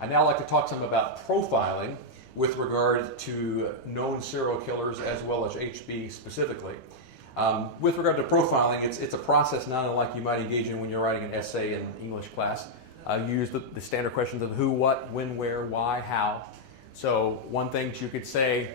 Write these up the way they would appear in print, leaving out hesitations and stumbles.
I'd now like to talk some about profiling with regard to known serial killers as well as HB specifically. With regard to profiling, it's a process not unlike you might engage in when you're writing an essay in English class. You use the standard questions of who, what, when, where, why, how. So one thing you could say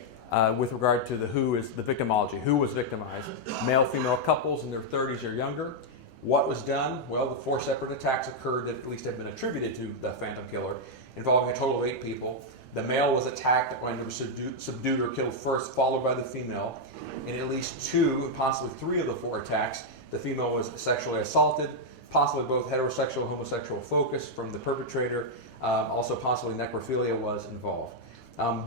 with regard to the who is the victimology. Who was victimized? Male-female couples in their 30s or younger. What was done? Well, the 4 separate attacks occurred that at least have been attributed to the phantom killer, involving a total of 8 people. The male was attacked and was subdued or killed first, followed by the female. In at least 2, possibly 3 of the 4 attacks, the female was sexually assaulted, possibly both heterosexual and homosexual focus from the perpetrator. Also possibly necrophilia was involved.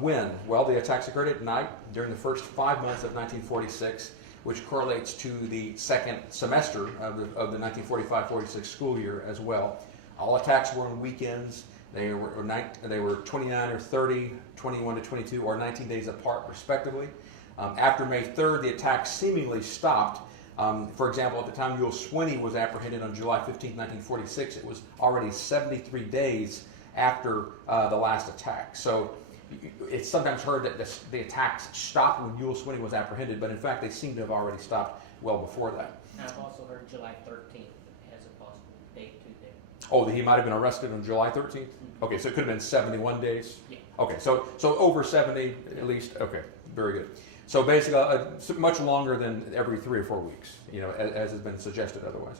When? Well, the attacks occurred at night during the first 5 months of 1946, which correlates to the second semester of the 1945-46 school year as well. All attacks were on weekends. They were 29 or 30, 21 to 22, or 19 days apart, respectively. After May 3rd, the attacks seemingly stopped. For example, at the time Youell Swinney was apprehended on July 15, 1946, it was already 73 days after the last attack. So it's sometimes heard that the attacks stopped when Youell Swinney was apprehended, but in fact they seem to have already stopped well before that. I've also heard July 13th as a possible date too there. Oh, that he might have been arrested on July 13th? Mm-hmm. Okay, so it could have been 71 days? Yeah. Okay, so over 70 at least? Okay, very good. So basically much longer than every 3 or 4 weeks, as has been suggested otherwise.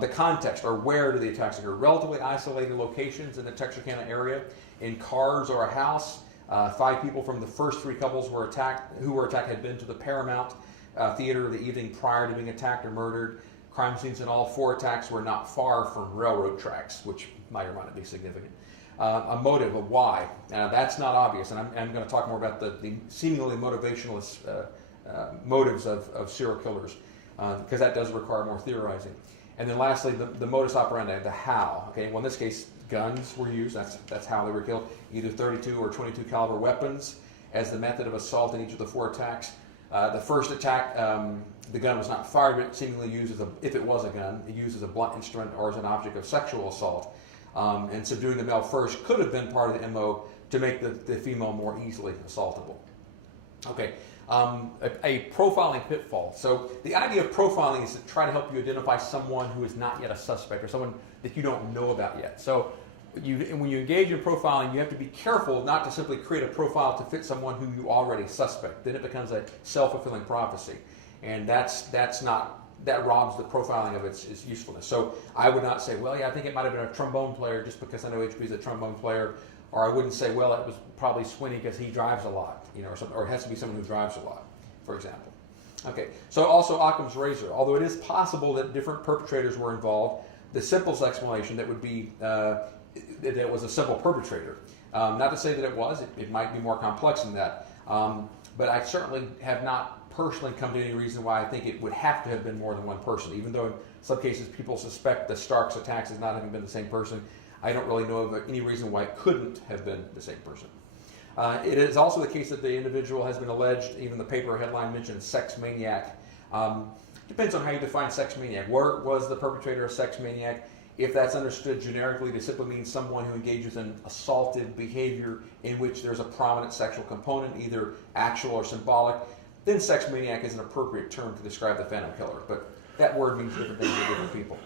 The context, or where do the attacks occur? Relatively isolated locations in the Texarkana area, in cars or a house. 5 people from the first 3 couples who were attacked had been to the Paramount Theater the evening prior to being attacked or murdered. Crime scenes in all 4 attacks were not far from railroad tracks, which might or might not be significant. A motive of why. That's not obvious, and I'm going to talk more about the seemingly motivationalist motives of serial killers, because that does require more theorizing. And then lastly, the modus operandi, the how. Okay, well in this case, guns were used. That's how they were killed. Either 32 or 22 caliber weapons as the method of assault in each of the 4 attacks. The first attack, the gun was not fired, but seemingly used if it was a gun, used as a blunt instrument or as an object of sexual assault. And subduing the male first could have been part of the MO to make the female more easily assaultable. Okay, a profiling pitfall. So the idea of profiling is to try to help you identify someone who is not yet a suspect or someone that you don't know about yet. So when you engage in profiling, you have to be careful not to simply create a profile to fit someone who you already suspect. Then it becomes a self-fulfilling prophecy, and that robs the profiling of its usefulness. So I would not say, well, yeah, I think it might have been a trombone player just because I know HB is a trombone player, or I wouldn't say, well, it was probably Swinney because he drives a lot, or it has to be someone who drives a lot, for example. Okay, so also Occam's razor. Although it is possible that different perpetrators were involved, the simplest explanation that would be that it was a simple perpetrator. Not to say that it was. It might be more complex than that. But I certainly have not personally come to any reason why I think it would have to have been more than one person. Even though in some cases people suspect the Starks attacks as not having been the same person, I don't really know of any reason why it couldn't have been the same person. It is also the case that the individual has been alleged, even the paper headline mentioned sex maniac. Depends on how you define sex maniac. Was the perpetrator a sex maniac? If that's understood generically to simply mean someone who engages in assaultive behavior in which there's a prominent sexual component, either actual or symbolic, then sex maniac is an appropriate term to describe the phantom killer. But that word means different things to different people.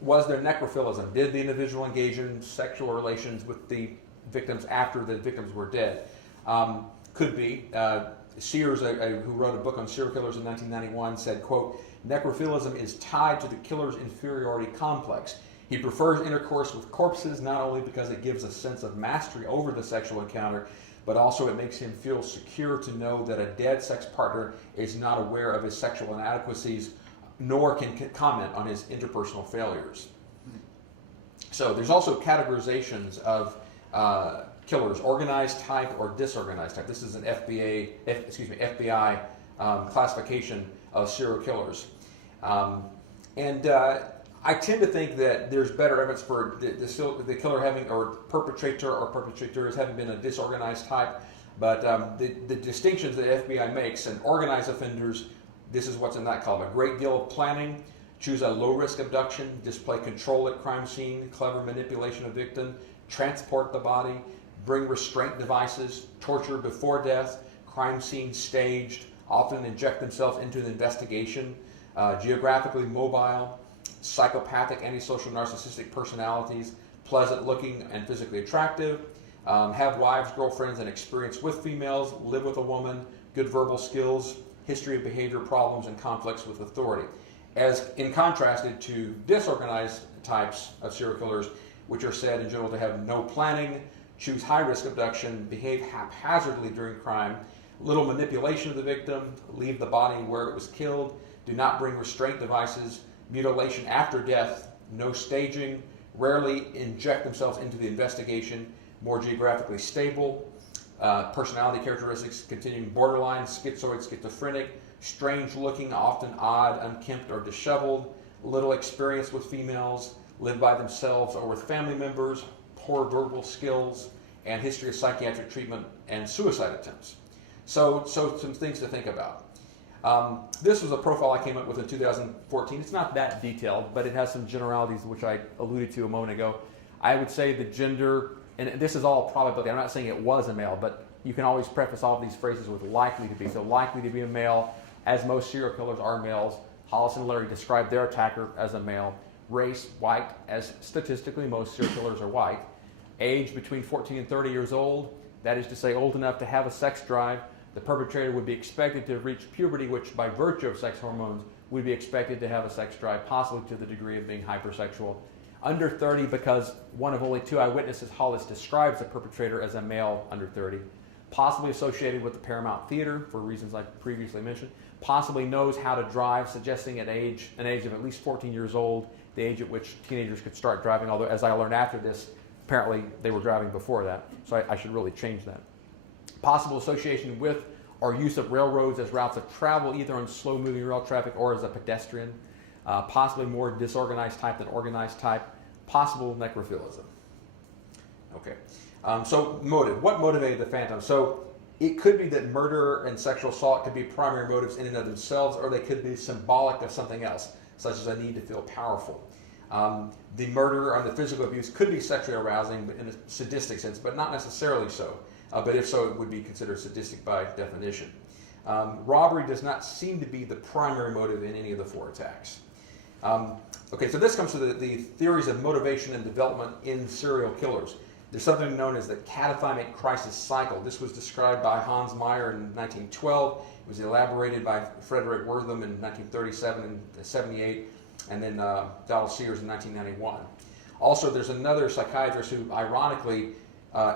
Was there necrophilism? Did the individual engage in sexual relations with the victims after the victims were dead? Could be. Sears, who wrote a book on serial killers in 1991, said, quote, necrophilism is tied to the killer's inferiority complex. He prefers intercourse with corpses not only because it gives a sense of mastery over the sexual encounter, but also it makes him feel secure to know that a dead sex partner is not aware of his sexual inadequacies, nor can comment on his interpersonal failures. So there's also categorizations of killers, organized type or disorganized type. This is an FBI classification of serial killers. I tend to think that there's better evidence for the killer having, or perpetrator or perpetrators having been a disorganized type, but the distinctions that the FBI makes, and organized offenders, this is what's in that column: a great deal of planning, choose a low-risk abduction, display control at crime scene, clever manipulation of victim, transport the body, bring restraint devices, torture before death, crime scene staged, often inject themselves into the investigation, geographically mobile, psychopathic, antisocial, narcissistic personalities, pleasant looking and physically attractive, have wives, girlfriends, and experience with females, live with a woman, good verbal skills, history of behavior problems and conflicts with authority. As in contrasted to disorganized types of serial killers, which are said in general to have no planning, choose high-risk abduction, behave haphazardly during crime, little manipulation of the victim, leave the body where it was killed, do not bring restraint devices, mutilation after death, no staging, rarely inject themselves into the investigation, more geographically stable, personality characteristics continuing borderline, schizoid, schizophrenic, strange looking, often odd, unkempt or disheveled, little experience with females, live by themselves or with family members, poor verbal skills, and history of psychiatric treatment and suicide attempts. So some things to think about. This was a profile I came up with in 2014. It's not that detailed, but it has some generalities which I alluded to a moment ago. I would say the gender, and this is all probability. I'm not saying it was a male, but you can always preface all of these phrases with likely to be. So likely to be a male, as most serial killers are males. Hollis and Larry described their attacker as a male. Race, white, as statistically most serial killers are white. Age between 14 and 30 years old, that is to say old enough to have a sex drive. The perpetrator would be expected to have reached puberty, which by virtue of sex hormones would be expected to have a sex drive, possibly to the degree of being hypersexual. Under 30, because one of only 2 eyewitnesses, Hollis describes the perpetrator as a male under 30. Possibly associated with the Paramount Theater for reasons I previously mentioned. Possibly knows how to drive, suggesting an age of at least 14 years old, the age at which teenagers could start driving, although as I learned after this, apparently they were driving before that, so I should really change that. Possible association with or use of railroads as routes of travel, either on slow-moving rail traffic or as a pedestrian. Possibly more disorganized type than organized type. Possible necrophilism. Okay, so motive. What motivated the Phantom? So it could be that murder and sexual assault could be primary motives in and of themselves, or they could be symbolic of something else, such as a need to feel powerful. The murder or the physical abuse could be sexually arousing but in a sadistic sense, but not necessarily so. But if so, it would be considered sadistic by definition. Robbery does not seem to be the primary motive in any of the 4 attacks. Okay, so this comes to the theories of motivation and development in serial killers. There's something known as the catathymic crisis cycle. This was described by Hans Meyer in 1912. It was elaborated by Frederick Wortham in 1937 and 78, and then Donald Sears in 1991. Also, there's another psychiatrist who, ironically,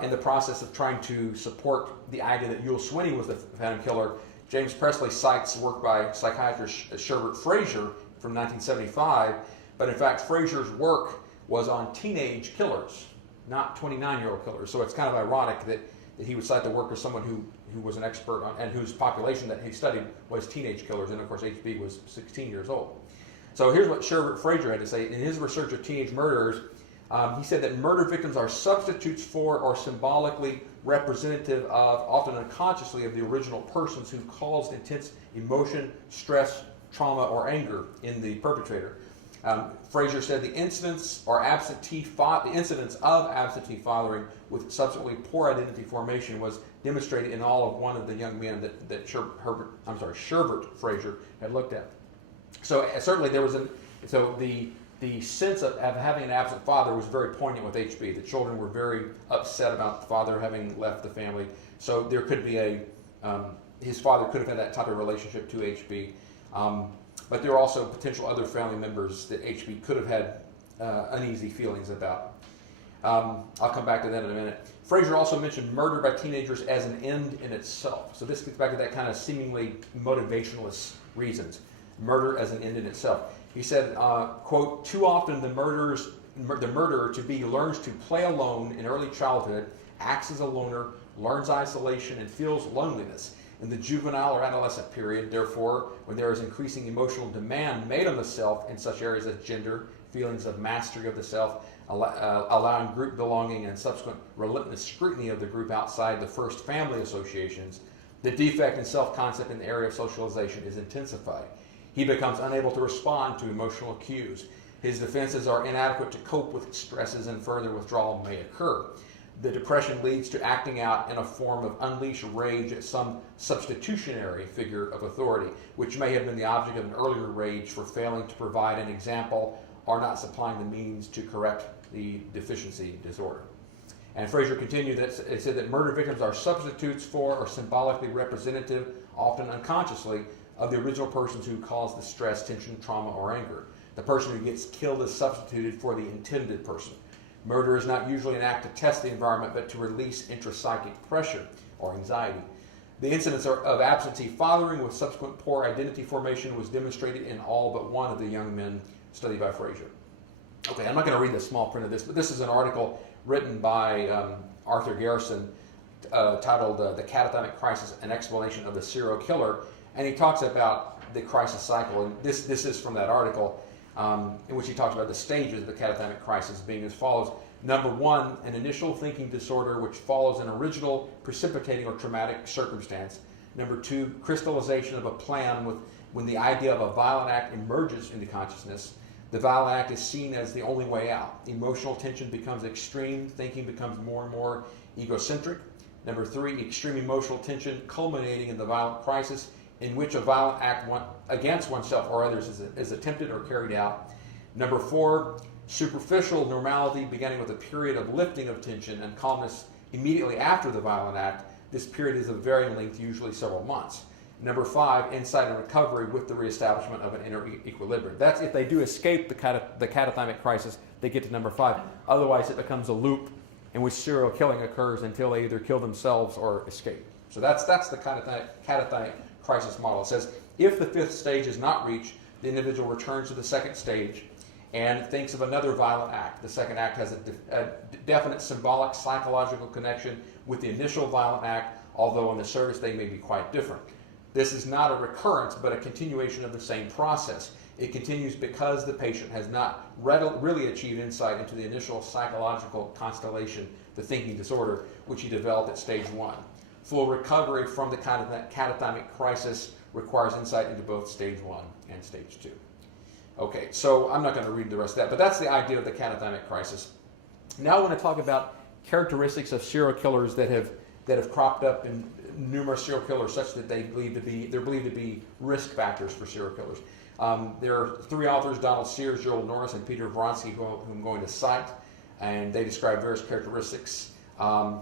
in the process of trying to support the idea that Youell Swinney was the Phantom Killer, James Presley cites work by psychiatrist Sherbert Fraser from 1975, but in fact Fraser's work was on teenage killers, not 29-year-old killers. So it's kind of ironic that he would cite the work of someone who was an expert on, and whose population that he studied was teenage killers, and of course HB was 16 years old. So here's what Sherbert Fraser had to say. In his research of teenage murderers, he said that murder victims are substitutes for or symbolically representative of, often unconsciously, of the original persons who caused intense emotion, stress, trauma, or anger in the perpetrator. Fraser said the incidents of absentee fathering with subsequently poor identity formation was demonstrated in all of one of the young men that Sherbert Fraser had looked at. So certainly there was the sense of having an absent father was very poignant with HB. The children were very upset about the father having left the family. So there could be his father could have had that type of relationship to HB. But there are also potential other family members that HB could have had uneasy feelings about. I'll come back to that in a minute. Fraser also mentioned murder by teenagers as an end in itself. So this gets back to that kind of seemingly motivationless reasons. Murder as an end in itself. He said, quote, too often the murderer to be learns to play alone in early childhood, acts as a loner, learns isolation, and feels loneliness. In the juvenile or adolescent period, therefore, when there is increasing emotional demand made on the self in such areas as gender, feelings of mastery of the self, allowing group belonging and subsequent relentless scrutiny of the group outside the first family associations, the defect in self-concept in the area of socialization is intensified. He becomes unable to respond to emotional cues. His defenses are inadequate to cope with stresses, and further withdrawal may occur. The depression leads to acting out in a form of unleashed rage at some substitutionary figure of authority, which may have been the object of an earlier rage for failing to provide an example or not supplying the means to correct the deficiency disorder. And Fraser continued that it said that murder victims are substitutes for or symbolically representative, often unconsciously, of the original persons who caused the stress, tension, trauma, or anger. The person who gets killed is substituted for the intended person. Murder is not usually an act to test the environment, but to release intrapsychic pressure or anxiety. The incidence of absentee fathering with subsequent poor identity formation was demonstrated in all but one of the young men studied by Fraser. Okay, I'm not going to read the small print of this, but this is an article written by Arthur Garrison titled The Catatonic Crisis, An Explanation of the Serial Killer. And he talks about the crisis cycle. And this is from that article in which he talks about the stages of the catatonic crisis being as follows. Number one, an initial thinking disorder which follows an original precipitating or traumatic circumstance. Number two, crystallization of a plan when the idea of a violent act emerges into consciousness. The violent act is seen as the only way out. Emotional tension becomes extreme. Thinking becomes more and more egocentric. Number three, extreme emotional tension culminating in the violent crisis in which a violent act against oneself or others is attempted or carried out. Number four, superficial normality beginning with a period of lifting of tension and calmness immediately after the violent act. This period is of varying length, usually several months. Number five, insight and recovery with the reestablishment of an inner equilibrium. That's if they do escape the catatonic crisis, they get to number five. Otherwise, it becomes a loop in which serial killing occurs until they either kill themselves or escape. So that's the catatonic crisis model. It says, if the fifth stage is not reached, the individual returns to the second stage and thinks of another violent act. The second act has a definite symbolic psychological connection with the initial violent act, although on the surface they may be quite different. This is not a recurrence, but a continuation of the same process. It continues because the patient has not really achieved insight into the initial psychological constellation, the thinking disorder, which he developed at stage one. Full recovery from the catatonic crisis requires insight into both stage one and stage two. Okay, so I'm not going to read the rest of that, but that's the idea of the catatonic crisis. Now I want to talk about characteristics of serial killers that have cropped up in numerous serial killers, such that they're believed to be risk factors for serial killers. There are three authors, Donald Sears, Joel Norris, and Peter Vronsky, who I'm going to cite, and they describe various characteristics.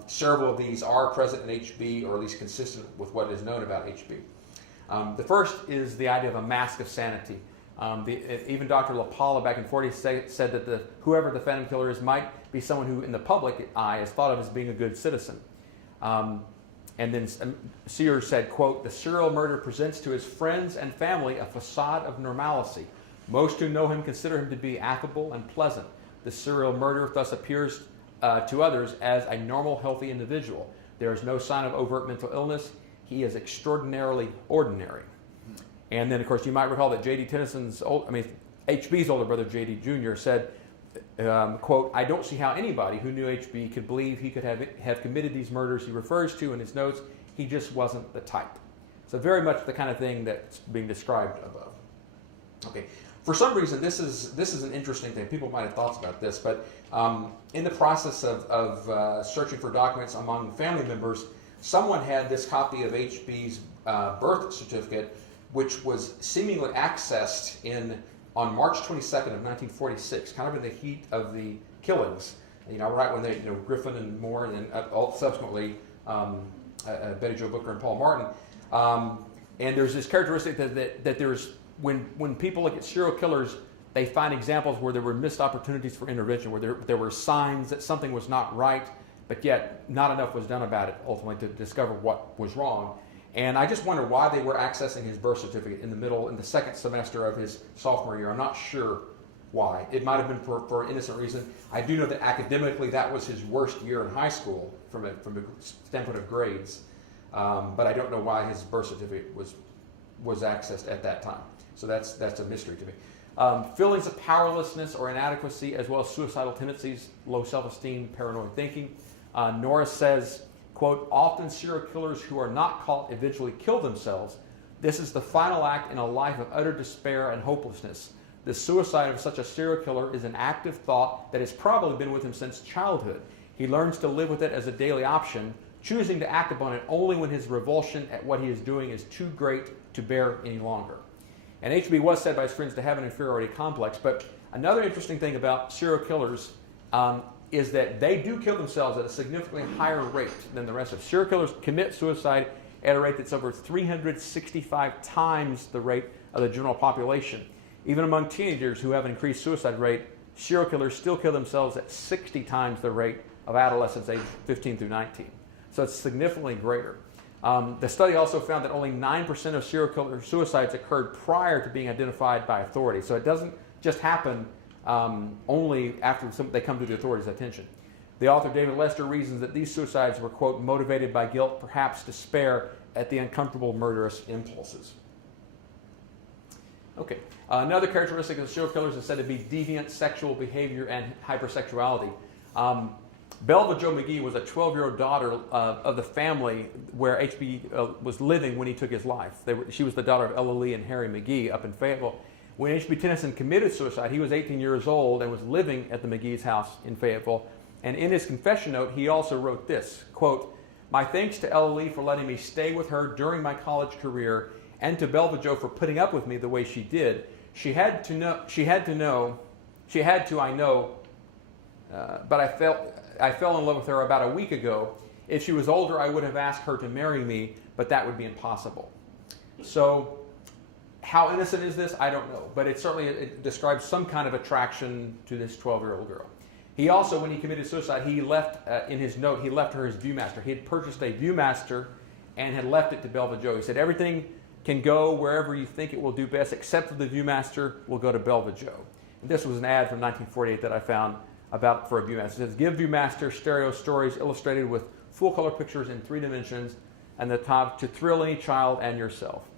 Several of these are present in HB, or at least consistent with what is known about HB. The first is the idea of a mask of sanity. Even Dr. LaPaula back in 40 said that whoever the phantom killer is might be someone who in the public eye is thought of as being a good citizen. And then Sears said, quote, the serial murderer presents to his friends and family a facade of normalcy. Most who know him consider him to be affable and pleasant. The serial murderer thus appears to others as a normal, healthy individual. There is no sign of overt mental illness. He is extraordinarily ordinary. And then, of course, you might recall that HB's older brother, J.D. Jr., said, quote, I don't see how anybody who knew HB could believe he could have committed these murders he refers to in his notes. He just wasn't the type. So very much the kind of thing that's being described above. Okay. For some reason, this is an interesting thing. People might have thoughts about this, but in the process of searching for documents among family members, someone had this copy of HB's birth certificate, which was seemingly accessed on March 22nd of 1946, kind of in the heat of the killings. Right when they, Griffin and Moore, and then subsequently Betty Jo Booker and Paul Martin. And there's this characteristic that there's when people look at serial killers, they find examples where there were missed opportunities for intervention, where there were signs that something was not right, but yet not enough was done about it ultimately to discover what was wrong. And I just wonder why they were accessing his birth certificate in the second semester of his sophomore year. I'm not sure why. It might have been for an innocent reason. I do know that academically that was his worst year in high school from a standpoint of grades. But I don't know why his birth certificate was accessed at that time. So that's a mystery to me. Feelings of powerlessness or inadequacy, as well as suicidal tendencies, low self-esteem, paranoid thinking. Norris says, quote, often serial killers who are not caught eventually kill themselves. This is the final act in a life of utter despair and hopelessness. The suicide of such a serial killer is an active thought that has probably been with him since childhood. He learns to live with it as a daily option, choosing to act upon it only when his revulsion at what he is doing is too great to bear any longer. And H.B. was said by his friends to have an inferiority complex. But another interesting thing about serial killers is that they do kill themselves at a significantly higher rate than the rest of them. Serial killers commit suicide at a rate that's over 365 times the rate of the general population. Even among teenagers who have an increased suicide rate, serial killers still kill themselves at 60 times the rate of adolescents aged 15 through 19. So it's significantly greater. The study also found that only 9% of serial killer suicides occurred prior to being identified by authorities. So it doesn't just happen only after they come to the authorities' attention. The author David Lester reasons that these suicides were, quote, motivated by guilt, perhaps despair at the uncomfortable murderous impulses. Okay. Another characteristic of serial killers is said to be deviant sexual behavior and hypersexuality. Belva Jo McGee was a 12-year-old daughter of the family where H.B. was living when he took his life. She was the daughter of Ella Lee and Harry McGee up in Fayetteville. When H.B. Tennison committed suicide, he was 18 years old and was living at the McGee's house in Fayetteville. And in his confession note, he also wrote this, quote, "My thanks to Ella Lee for letting me stay with her during my college career, and to Belva Jo for putting up with me the way she did. She had to, I know, but I fell in love with her about a week ago. If she was older, I would have asked her to marry me, but that would be impossible." So, how innocent is this? I don't know, but it describes some kind of attraction to this 12-year-old girl. He also, when he committed suicide, he left, in his note, he left her his Viewmaster. He had purchased a Viewmaster and had left it to Belva Jo. He said, "Everything can go wherever you think it will do best, except for the Viewmaster will go to Belva Jo." And this was an ad from 1948 that I found for a Viewmaster. It says, "Give Viewmaster stereo stories illustrated with full-color pictures in 3 dimensions, and the top to thrill any child and yourself."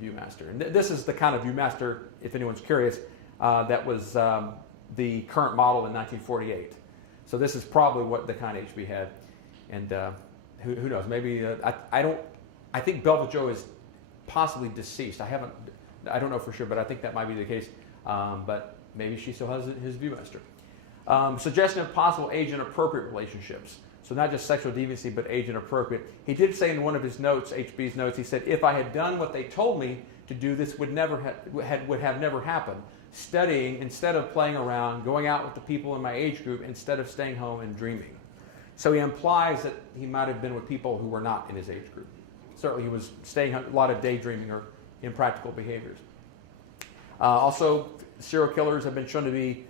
Viewmaster. And this is the kind of Viewmaster, if anyone's curious, that was the current model in 1948. So this is probably what the kind H.B. had. And who knows? Maybe I think Belva Jo is possibly deceased. I don't know for sure, but I think that might be the case. But maybe she still has his Viewmaster. Suggestion of possible age-inappropriate relationships. So not just sexual deviancy, but age-inappropriate. He did say in one of his notes, H.B.'s notes, he said, "If I had done what they told me to do, this would have never happened. Studying instead of playing around, going out with the people in my age group instead of staying home and dreaming." So he implies that he might have been with people who were not in his age group. Certainly he was staying a lot of daydreaming or impractical behaviors. Also, serial killers have been shown to be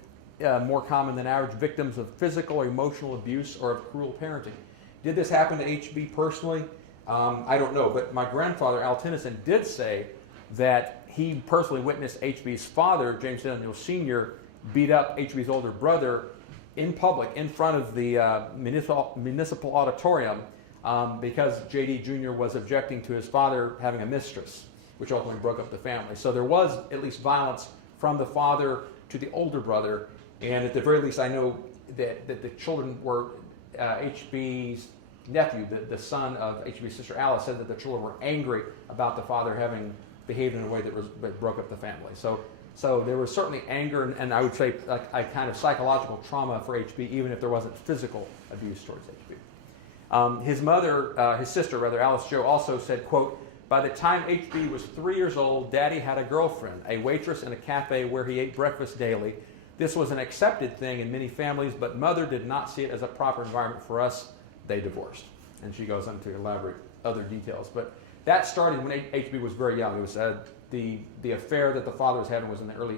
more common than average victims of physical or emotional abuse or of cruel parenting. Did this happen to H.B. personally? I don't know, but my grandfather, Al Tennison, did say that he personally witnessed H.B.'s father, James Daniel Sr., beat up H.B.'s older brother in public, in front of the municipal auditorium, because J.D. Jr. was objecting to his father having a mistress, which ultimately broke up the family. So there was at least violence from the father to the older brother, and at the very least I know that the children were, H.B.'s nephew, the son of H.B.'s sister Alice, said that the children were angry about the father having behaved in a way that broke up the family. So there was certainly anger and I would say a kind of psychological trauma for H.B., even if there wasn't physical abuse towards H.B. His sister, Alice Jo, also said, quote, "By the time H.B. was 3 years old, Daddy had a girlfriend, a waitress in a cafe where he ate breakfast daily. This was an accepted thing in many families, but Mother did not see it as a proper environment for us. They divorced." And she goes on to elaborate other details. But that started when H.B. was very young. It was the affair that the father was having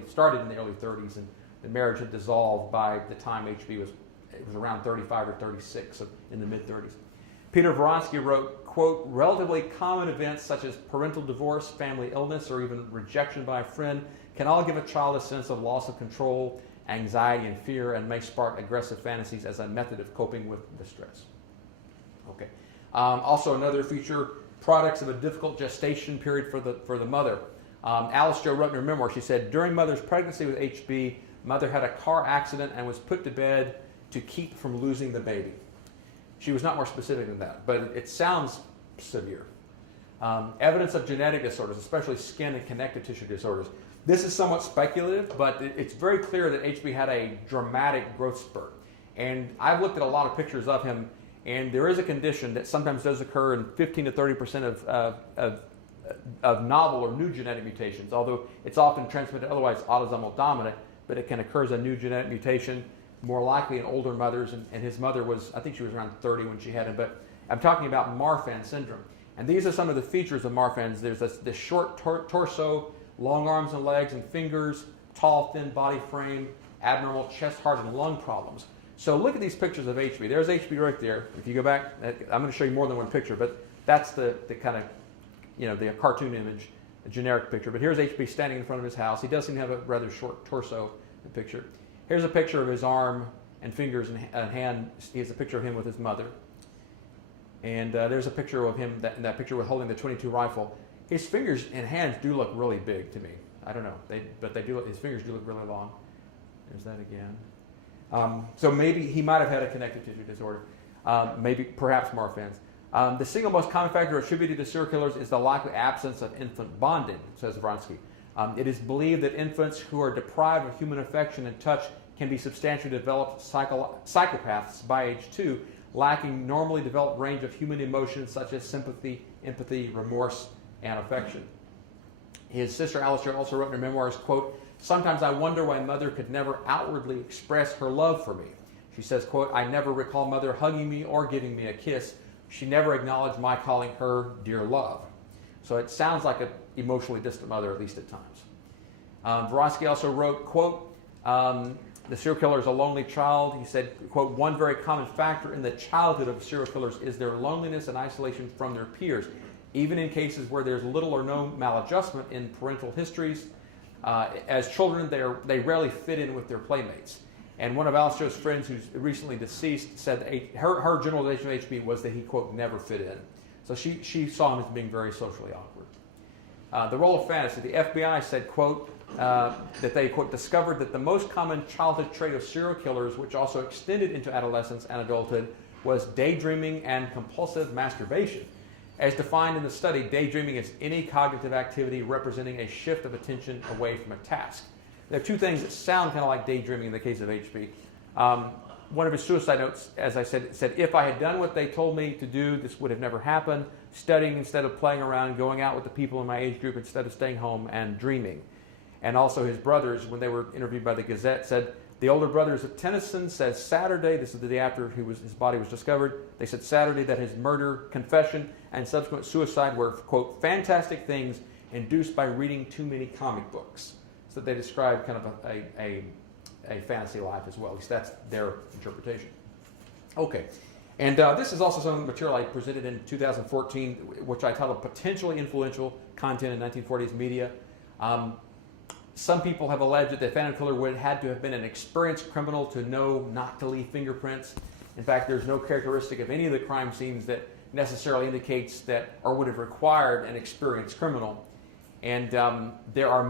started in the early 30s, and the marriage had dissolved by the time H.B. was around 35 or 36, so in the mid-30s. Peter Vronsky wrote, quote, "Relatively common events such as parental divorce, family illness, or even rejection by a friend can all give a child a sense of loss of control, anxiety, and fear, and may spark aggressive fantasies as a method of coping with distress." Okay. Also another feature, products of a difficult gestation period for the mother. Alice Jo wrote in her memoir, she said, "During Mother's pregnancy with H.B., Mother had a car accident and was put to bed to keep from losing the baby." She was not more specific than that, but it sounds severe. Evidence of genetic disorders, especially skin and connective tissue disorders. This is somewhat speculative, but it's very clear that HB had a dramatic growth spurt. And I've looked at a lot of pictures of him, and there is a condition that sometimes does occur in 15 to 30% of novel or new genetic mutations, although it's often transmitted otherwise autosomal dominant, but it can occur as a new genetic mutation, more likely in older mothers, and his mother was, I think she was around 30 when she had him, but I'm talking about Marfan syndrome. And these are some of the features of Marfan's. There's this short torso, long arms and legs and fingers, tall, thin body frame, abnormal chest, heart, and lung problems. So look at these pictures of HB. There's HB right there. If you go back, I'm going to show you more than one picture, but that's the kind of, the cartoon image, a generic picture. But here's HB standing in front of his house. He does seem to have a rather short torso in the picture. Here's a picture of his arm and fingers and hand. Here's a picture of him with his mother. And there's a picture of him in that picture with holding the .22 rifle. His fingers and hands do look really big to me. I don't know, but they do. His fingers do look really long. There's that again. So maybe he might have had a connective tissue disorder. Perhaps Marfan's. The single most common factor attributed to serial killers is the likely absence of infant bonding, says Vronsky. It is believed that infants who are deprived of human affection and touch can be substantially developed psychopaths by age 2, lacking normally developed range of human emotions such as sympathy, empathy, remorse, and affection. His sister Alistair also wrote in her memoirs, quote, "Sometimes I wonder why Mother could never outwardly express her love for me. She says, quote, I never recall Mother hugging me or giving me a kiss. She never acknowledged my calling her dear love." So it sounds like an emotionally distant mother, at least at times. Vronsky also wrote, quote, the serial killer is a lonely child. He said, quote, "One very common factor in the childhood of serial killers is their loneliness and isolation from their peers. Even in cases where there's little or no maladjustment in parental histories, as children, they rarely fit in with their playmates." And one of Alistair's friends who's recently deceased said that her generalization of HB was that he, quote, never fit in. So she saw him as being very socially awkward. The role of fantasy. The FBI said, quote, that they, quote, discovered that the most common childhood trait of serial killers, which also extended into adolescence and adulthood, was daydreaming and compulsive masturbation. As defined in the study, daydreaming is any cognitive activity representing a shift of attention away from a task. There are two things that sound kind of like daydreaming in the case of HB. One of his suicide notes, as I said, if I had done what they told me to do, this would have never happened. Studying instead of playing around, going out with the people in my age group instead of staying home and dreaming. And also his brothers, when they were interviewed by the Gazette, said, the older brothers of Tennison said Saturday, this is the day after his body was discovered, they said Saturday that his murder, confession, and subsequent suicide were, quote, fantastic things induced by reading too many comic books. So they described kind of a fantasy life as well. At least that's their interpretation. Okay. And this is also some material I presented in 2014, which I titled Potentially Influential Content in 1940s Media. Some people have alleged that the Phantom Killer would have had to have been an experienced criminal to know not to leave fingerprints. In fact, there's no characteristic of any of the crime scenes that necessarily indicates that or would have required an experienced criminal. And there are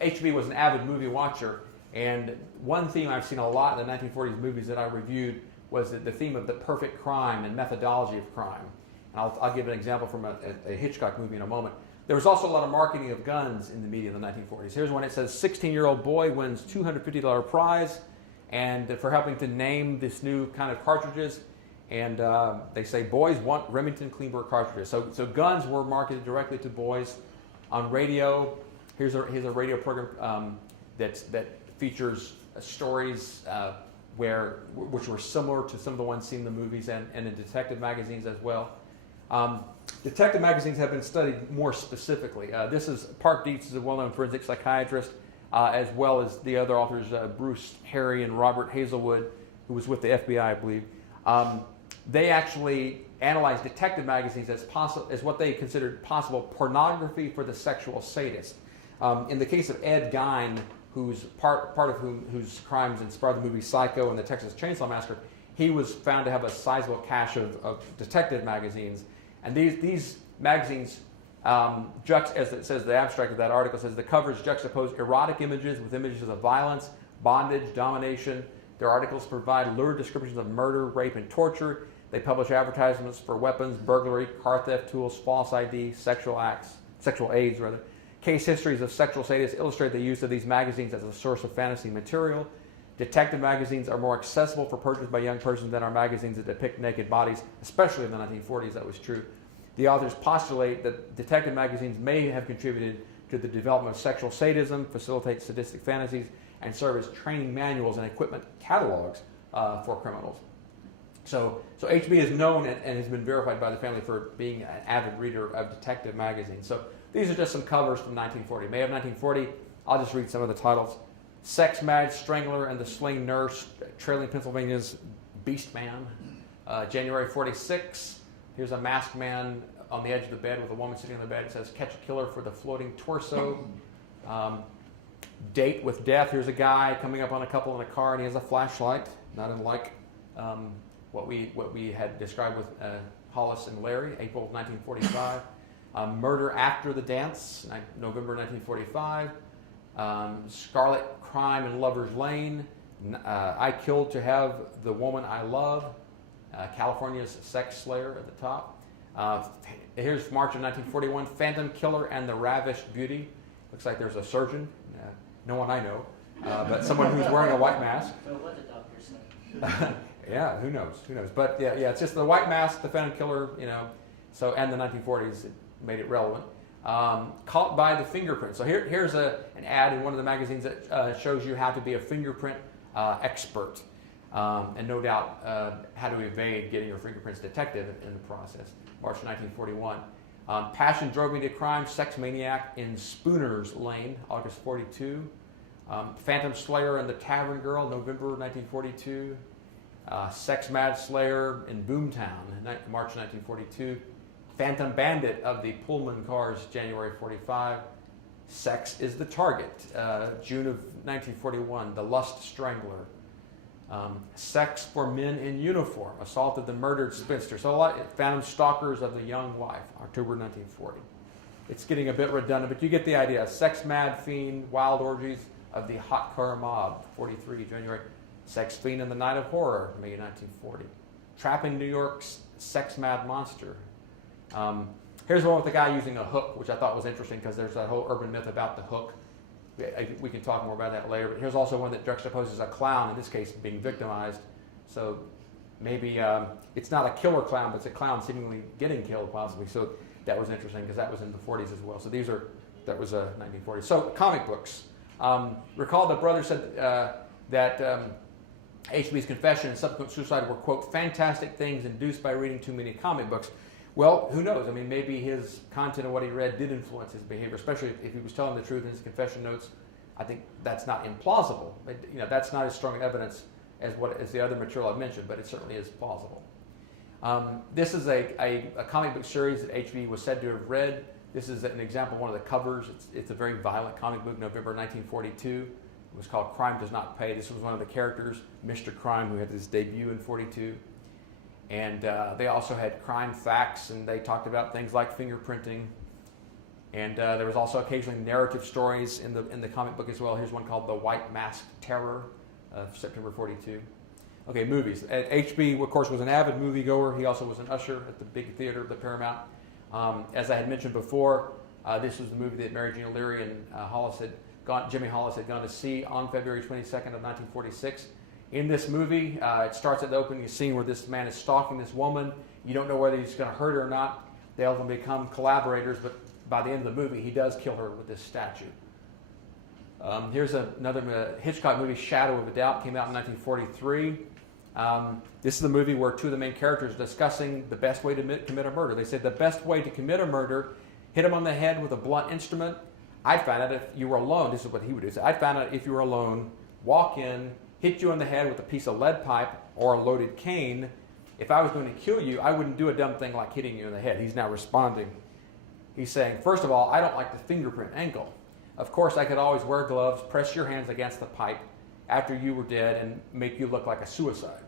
HB was an avid movie watcher, and one theme I've seen a lot in the 1940s movies that I reviewed was the theme of the perfect crime and methodology of crime. And I'll give an example from a Hitchcock movie in a moment. There was also a lot of marketing of guns in the media in the 1940s. Here's one. It says, 16-year-old boy wins $250 prize and for helping to name this new kind of cartridges. And they say, boys want Remington Kleinberg cartridges. So guns were marketed directly to boys. On radio, here's a radio program that features stories which were similar to some of the ones seen in the movies and in detective magazines as well. Detective magazines have been studied more specifically. This is Park Dietz, is a well-known forensic psychiatrist, as well as the other authors, Bruce Harry and Robert Hazelwood, who was with the FBI, I believe. They actually analyzed detective magazines as what they considered possible pornography for the sexual sadist. In the case of Ed Gein, who's part of whose crimes inspired the movie Psycho and the Texas Chainsaw Massacre, he was found to have a sizable cache of detective magazines. And these magazines, as it says, the abstract of that article says, the covers juxtapose erotic images with images of violence, bondage, domination, Their articles provide lurid descriptions of murder, rape, and torture. They publish advertisements for weapons, burglary, car theft tools, false ID, sexual aids. Case histories of sexual sadists illustrate the use of these magazines as a source of fantasy material. Detective magazines are more accessible for purchase by young persons than are magazines that depict naked bodies, especially in the 1940s. That was true. The authors postulate that detective magazines may have contributed to the development of sexual sadism, facilitate sadistic fantasies, and serve as training manuals and equipment catalogs for criminals. So HB is known and has been verified by the family for being an avid reader of detective magazines. So these are just some covers from 1940. May of 1940, I'll just read some of the titles. Sex Mad Strangler and the Slain Nurse, trailing Pennsylvania's Beast Man. January 46, here's a masked man on the edge of the bed with a woman sitting on the bed. It says, catch a killer for the floating torso. Date with Death, here's a guy coming up on a couple in a car and he has a flashlight, not unlike what we had described with Hollis and Larry, April of 1945. Murder After the Dance, November 1945. Scarlet Crime in Lover's Lane. I Killed to Have the Woman I Love. California's Sex Slayer at the top. Here's March of 1941. Phantom Killer and the Ravished Beauty. Looks like there's a surgeon. No one I know, but someone who's wearing a white mask. So what the doctor say? Yeah, who knows? But yeah, it's just the white mask, the Phantom Killer, So, and the 1940s it made it relevant. Caught by the Fingerprint. So here's an ad in one of the magazines that shows you how to be a fingerprint expert, and no doubt how to evade getting your fingerprints detected in the process. March 1941. Passion Drove Me to Crime, Sex Maniac in Spooner's Lane, August 42. Phantom Slayer and the Tavern Girl, November 1942. Sex Mad Slayer in Boomtown, March 1942. Phantom Bandit of the Pullman Cars, January 45. Sex is the Target, June of 1941. The Lust Strangler. Sex for Men in Uniform, Assault of the Murdered Spinster. So Phantom Stalkers of the Young Wife, October 1940. It's getting a bit redundant, but you get the idea. Sex Mad Fiend, Wild Orgies of the Hot Car Mob, 43, January. Sex Fiend in the Night of Horror, May 1940. Trapping New York's Sex Mad Monster. Here's one with the guy using a hook, which I thought was interesting because there's that whole urban myth about the hook. We can talk more about that later. But here's also one that juxtaposes a clown, in this case being victimized. So maybe it's not a killer clown, but it's a clown seemingly getting killed possibly. So that was interesting because that was in the 40s as well. So that was 1940s. So comic books. Recall the brother said that HB's confession and subsequent suicide were, quote, fantastic things induced by reading too many comic books. Well, who knows? I mean, maybe his content of what he read did influence his behavior, especially if he was telling the truth in his confession notes. I think that's not implausible. That's not as strong evidence as the other material I've mentioned, but it certainly is plausible. This is a comic book series that HB was said to have read. This is an example of one of the covers. It's a very violent comic book, November 1942. It was called Crime Does Not Pay. This was one of the characters, Mr. Crime, who had his debut in 42. And they also had crime facts, and they talked about things like fingerprinting. And there was also occasionally narrative stories in the comic book as well. Here's one called The White Masked Terror of September 42. Okay, movies. HB, of course, was an avid moviegoer. He also was an usher at the big theater of the Paramount. As I had mentioned before, this was the movie that Mary Jean O'Leary and Jimmy Hollis had gone to see on February 22nd of 1946. In this movie, it starts at the opening scene where this man is stalking this woman. You don't know whether he's going to hurt her or not. They ultimately become collaborators, but by the end of the movie, he does kill her with this statue. Here's another Hitchcock movie, Shadow of a Doubt, came out in 1943. This is the movie where two of the main characters are discussing the best way to commit a murder. They said the best way to commit a murder, hit him on the head with a blunt instrument. I'd find out if you were alone. This is what he would do. So I'd find out if you were alone, walk in, hit you on the head with a piece of lead pipe or a loaded cane. If I was going to kill you, I wouldn't do a dumb thing like hitting you in the head. He's now responding. He's saying, first of all, I don't like the fingerprint angle. Of course, I could always wear gloves, press your hands against the pipe after you were dead and make you look like a suicide.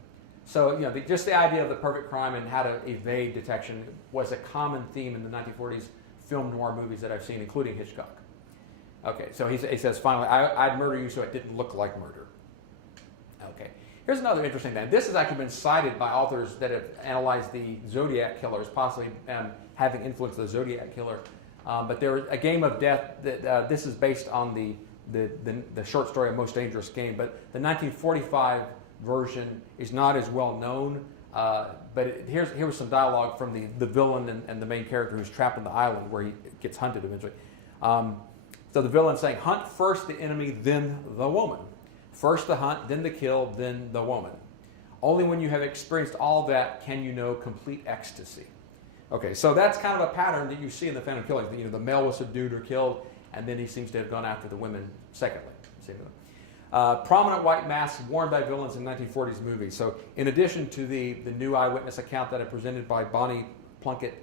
So, just the idea of the perfect crime and how to evade detection was a common theme in the 1940s film noir movies that I've seen, including Hitchcock. Okay, so he says, finally, I'd murder you so it didn't look like murder. Okay. Here's another interesting thing. This has actually been cited by authors that have analyzed the Zodiac killer as possibly having influenced the Zodiac killer. But there was a game of death that this is based on the short story of Most Dangerous Game. But the 1945 version is not as well known. But here was some dialogue from the villain and the main character who's trapped on the island where he gets hunted eventually. So the villain saying, "Hunt first the enemy, then the woman. First the hunt, then the kill, then the woman. Only when you have experienced all that can you know complete ecstasy." Okay, so that's kind of a pattern that you see in the Phantom Killings. You know, the male was subdued or killed, and then he seems to have gone after the women secondly. Prominent white masks worn by villains in 1940s movies. So in addition to the new eyewitness account that I presented by Bonnie Plunkett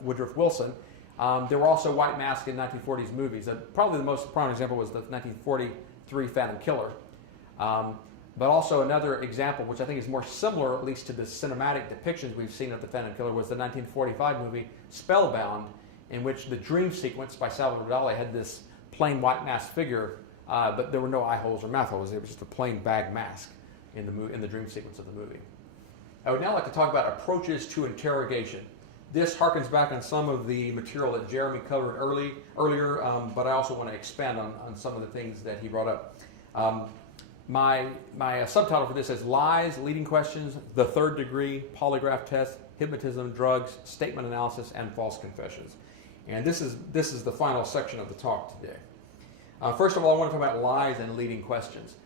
Woodruff Wilson, there were also white masks in 1940s movies. Probably the most prominent example was the 1943 Phantom Killer. But also another example, which I think is more similar, at least to the cinematic depictions we've seen of the Phantom Killer, was the 1945 movie Spellbound, in which the dream sequence by Salvador Dali had this plain white mask figure, but there were no eye holes or mouth holes. It was just a plain bag mask in the dream sequence of the movie. I would now like to talk about approaches to interrogation. This harkens back on some of the material that Jereme covered earlier, but I also want to expand on some of the things that he brought up. My subtitle for this is Lies, Leading Questions, the Third Degree, Polygraph Test, Hypnotism, Drugs, Statement Analysis, and False Confessions. And this is the final section of the talk today. First of all, I want to talk about lies and leading questions.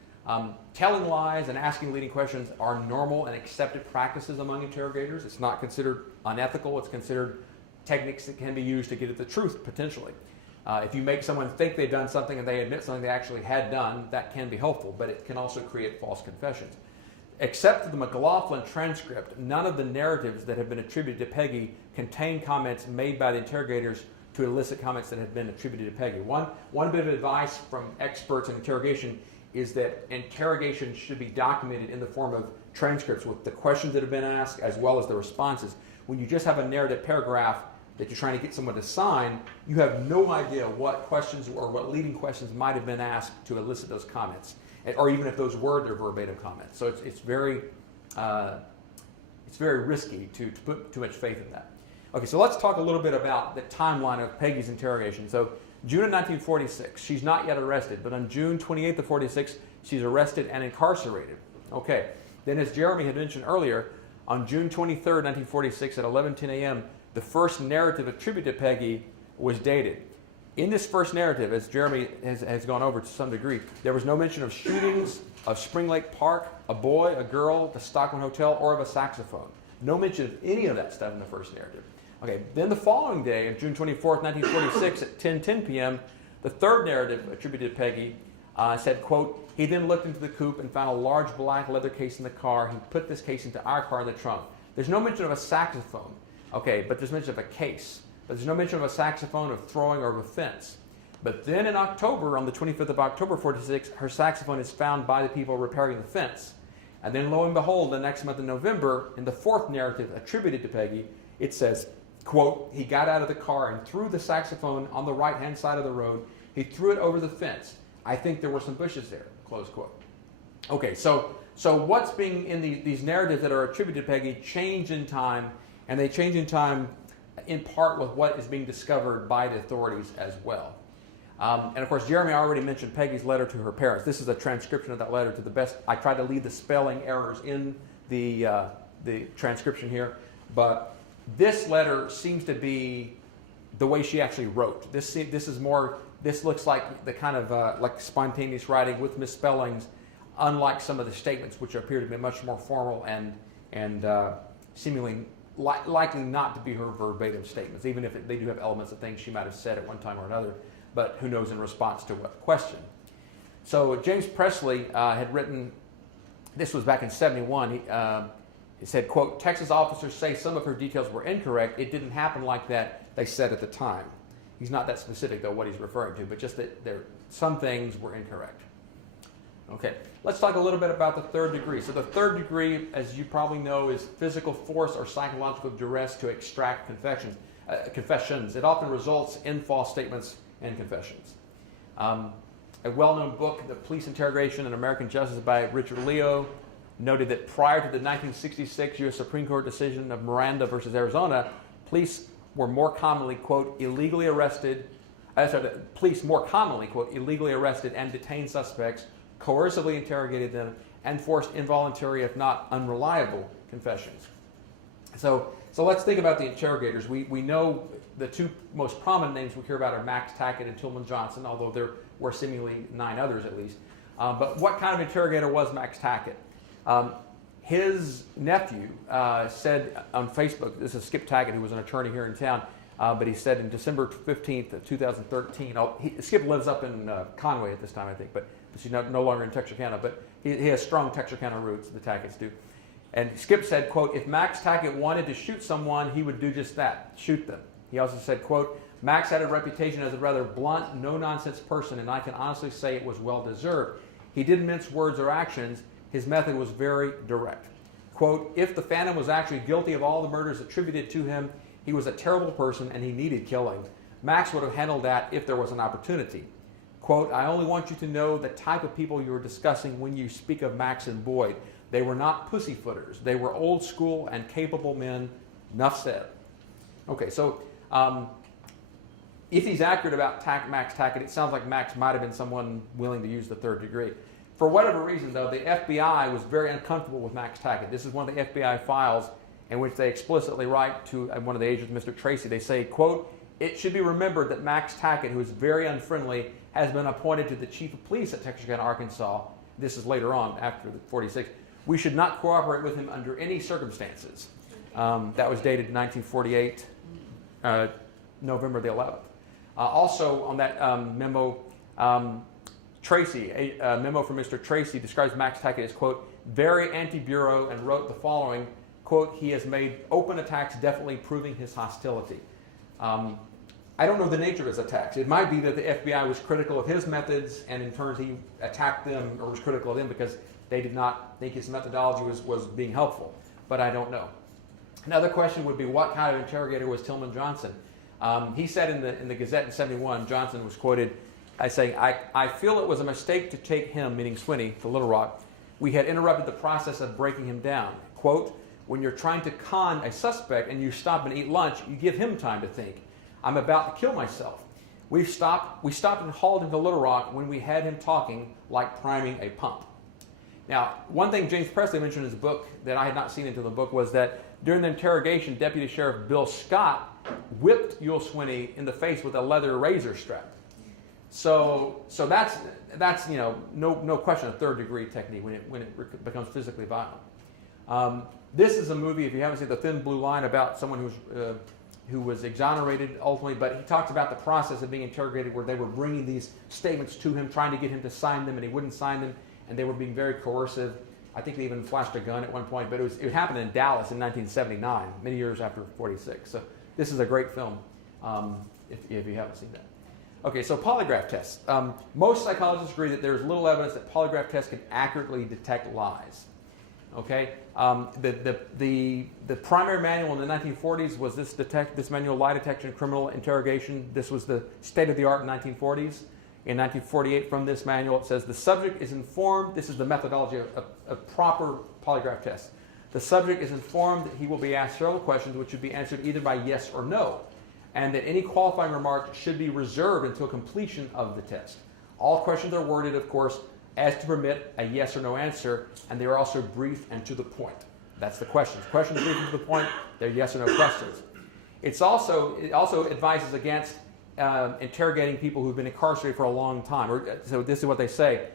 Telling lies and asking leading questions are normal and accepted practices among interrogators. It's not considered unethical. It's considered techniques that can be used to get at the truth, potentially. If you make someone think they've done something and they admit something they actually had done, that can be helpful, but it can also create false confessions. Except for the McLaughlin transcript, none of the narratives that have been attributed to Peggy contain comments made by the interrogators to elicit comments that have been attributed to Peggy. One bit of advice from experts in interrogation is that interrogation should be documented in the form of transcripts with the questions that have been asked as well as the responses. When you just have a narrative paragraph that you're trying to get someone to sign, you have no idea what questions or what leading questions might have been asked to elicit those comments, or even if those were their verbatim comments. So it's very risky to put too much faith in that. Okay, so let's talk a little bit about the timeline of Peggy's interrogation. So June of 1946, she's not yet arrested, but on June 28th of 46, she's arrested and incarcerated. Okay, then as Jereme had mentioned earlier, on June 23rd, 1946 at 11:10 a.m., the first narrative attributed to Peggy was dated. In this first narrative, as Jereme has gone over to some degree, there was no mention of shootings, of Spring Lake Park, a boy, a girl, the Stockman Hotel, or of a saxophone. No mention of any of that stuff in the first narrative. Okay, then the following day, on June 24th, 1946 at 10:10 p.m., the third narrative attributed to Peggy said, quote, "He then looked into the coupe and found a large black leather case in the car. He put this case into our car in the trunk." There's no mention of a saxophone. Okay, but there's mention of a case. But there's no mention of a saxophone, of throwing, or of a fence. But then in October, on the 25th of October, 46, her saxophone is found by the people repairing the fence. And then lo and behold, the next month in November, in the fourth narrative attributed to Peggy, it says, quote, "He got out of the car and threw the saxophone on the right-hand side of the road. He threw it over the fence. I think there were some bushes there," close quote. Okay, so what's being in these narratives that are attributed to Peggy change in time, and they change in time in part with what is being discovered by the authorities as well. And of course, Jereme already mentioned Peggy's letter to her parents. This is a transcription of that letter to the best. I tried to leave the spelling errors in the transcription here, but this letter seems to be the way she actually wrote. This looks like the kind of like spontaneous writing with misspellings, unlike some of the statements which appear to be much more formal and seemingly likely not to be her verbatim statements, even if they do have elements of things she might have said at one time or another, but who knows in response to what question. So James Presley had written, this was back in 71, he said, quote, "Texas officers say some of her details were incorrect. It didn't happen like that, they said at the time." He's not that specific, though, what he's referring to, but just that some things were incorrect. Okay, let's talk a little bit about the third degree. So the third degree, as you probably know, is physical force or psychological duress to extract confessions. It often results in false statements and confessions. A well-known book, The Police Interrogation and American Justice by Richard Leo, noted that prior to the 1966 U.S. Supreme Court decision of Miranda versus Arizona, police were more commonly, quote, police more commonly, quote, illegally arrested and detained suspects, coercively interrogated them, and forced involuntary, if not unreliable, confessions. So let's think about the interrogators. We know the two most prominent names we hear about are Max Tackett and Tillman Johnson, although there were seemingly 9 others at least. But what kind of interrogator was Max Tackett? His nephew said on Facebook, this is Skip Tackett, who was an attorney here in town, but he said in December 15th of 2013, Skip lives up in Conway at this time, I think, but he's no longer in Texarkana, but he has strong Texarkana roots, the Tacketts do. And Skip said, quote, if Max Tackett wanted to shoot someone, he would do just that, shoot them. He also said, quote, Max had a reputation as a rather blunt, no-nonsense person, and I can honestly say it was well-deserved. He didn't mince words or actions. His method was very direct. Quote, if the Phantom was actually guilty of all the murders attributed to him, he was a terrible person and he needed killing. Max would have handled that if there was an opportunity. Quote, I only want you to know the type of people you are discussing when you speak of Max and Boyd. They were not pussyfooters. They were old school and capable men. Enough said. Okay, so if he's accurate about Max Tackett, it sounds like Max might have been someone willing to use the third degree. For whatever reason, though, the FBI was very uncomfortable with Max Tackett. This is one of the FBI files in which they explicitly write to one of the agents, Mr. Tracy. They say, quote, it should be remembered that Max Tackett, who is very unfriendly, has been appointed to the chief of police at Texarkana, Arkansas. This is later on, after the 46. We should not cooperate with him under any circumstances. That was dated 1948, November the 11th. Also on that memo, Tracy, a memo from Mr. Tracy describes Max Tackett as, quote, very anti-bureau and wrote the following, quote, he has made open attacks definitely proving his hostility. I don't know the nature of his attacks. It might be that the FBI was critical of his methods and in turn he attacked them or was critical of them because they did not think his methodology was being helpful, but I don't know. Another question would be what kind of interrogator was Tillman Johnson? He said in the Gazette in 71, Johnson was quoted as saying, I feel it was a mistake to take him, meaning Swinney, to Little Rock. We had interrupted the process of breaking him down. Quote, when you're trying to con a suspect and you stop and eat lunch, you give him time to think. I'm about to kill myself. We stopped and hauled him to Little Rock when we had him talking like priming a pump. Now, one thing James Presley mentioned in his book that I had not seen into the book was that during the interrogation, Deputy Sheriff Bill Scott whipped Youell Swinney in the face with a leather razor strap. So that's no question a third degree technique when it becomes physically violent. This is a movie, if you haven't seen, The Thin Blue Line, about someone who was exonerated ultimately, but he talks about the process of being interrogated where they were bringing these statements to him, trying to get him to sign them, and he wouldn't sign them, and they were being very coercive. I think they even flashed a gun at one point, but it happened in Dallas in 1979, many years after 46. So this is a great film if you haven't seen that. Okay, so polygraph tests. Most psychologists agree that there's little evidence that polygraph tests can accurately detect lies. Okay, the primary manual in the 1940s was this manual, Lie Detection Criminal Interrogation. This was the state of the art in 1940s. In 1948, from this manual, it says the subject is informed. This is the methodology of a proper polygraph test. The subject is informed that he will be asked several questions, which should be answered either by yes or no, and that any qualifying remarks should be reserved until completion of the test. All questions are worded, of course, as to permit a yes or no answer, and they are also brief and to the point. That's the questions. Questions brief and to the point, they're yes or no questions. It also advises against interrogating people who've been incarcerated for a long time. So this is what they say.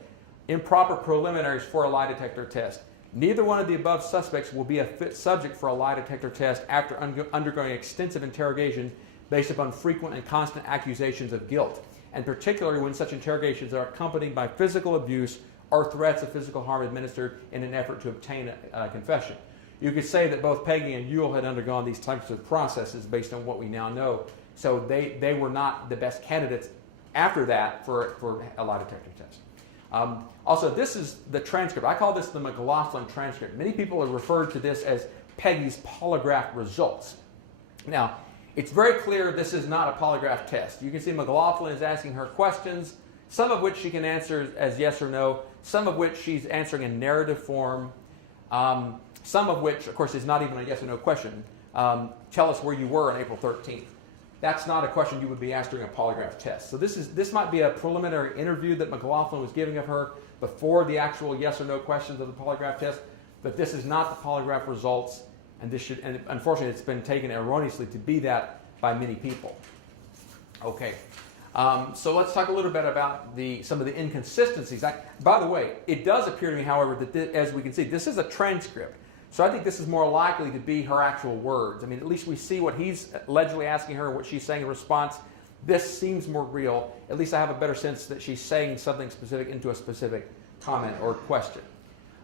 Improper preliminaries for a lie detector test. Neither one of the above suspects will be a fit subject for a lie detector test after undergoing extensive interrogation based upon frequent and constant accusations of guilt, and particularly when such interrogations are accompanied by physical abuse or threats of physical harm administered in an effort to obtain a confession. You could say that both Peggy and Youell had undergone these types of processes based on what we now know, so they were not the best candidates after that for a lie detector test. Also, this is the transcript. I call this the McLaughlin transcript. Many people have referred to this as Peggy's polygraph results. Now, it's very clear this is not a polygraph test. You can see McLaughlin is asking her questions, some of which she can answer as yes or no, some of which she's answering in narrative form, some of which, of course, is not even a yes or no question. Tell us where you were on April 13th. That's not a question you would be asked during a polygraph test. So this might be a preliminary interview that McLaughlin was giving of her before the actual yes or no questions of the polygraph test, but this is not the polygraph results, and unfortunately it's been taken erroneously to be that by many people. Okay, so let's talk a little bit about some of the inconsistencies. By the way, it does appear to me, however, that as we can see, this is a transcript. So I think this is more likely to be her actual words. I mean, at least we see what he's allegedly asking her, what she's saying in response. This seems more real. At least I have a better sense that she's saying something specific into a specific comment or question.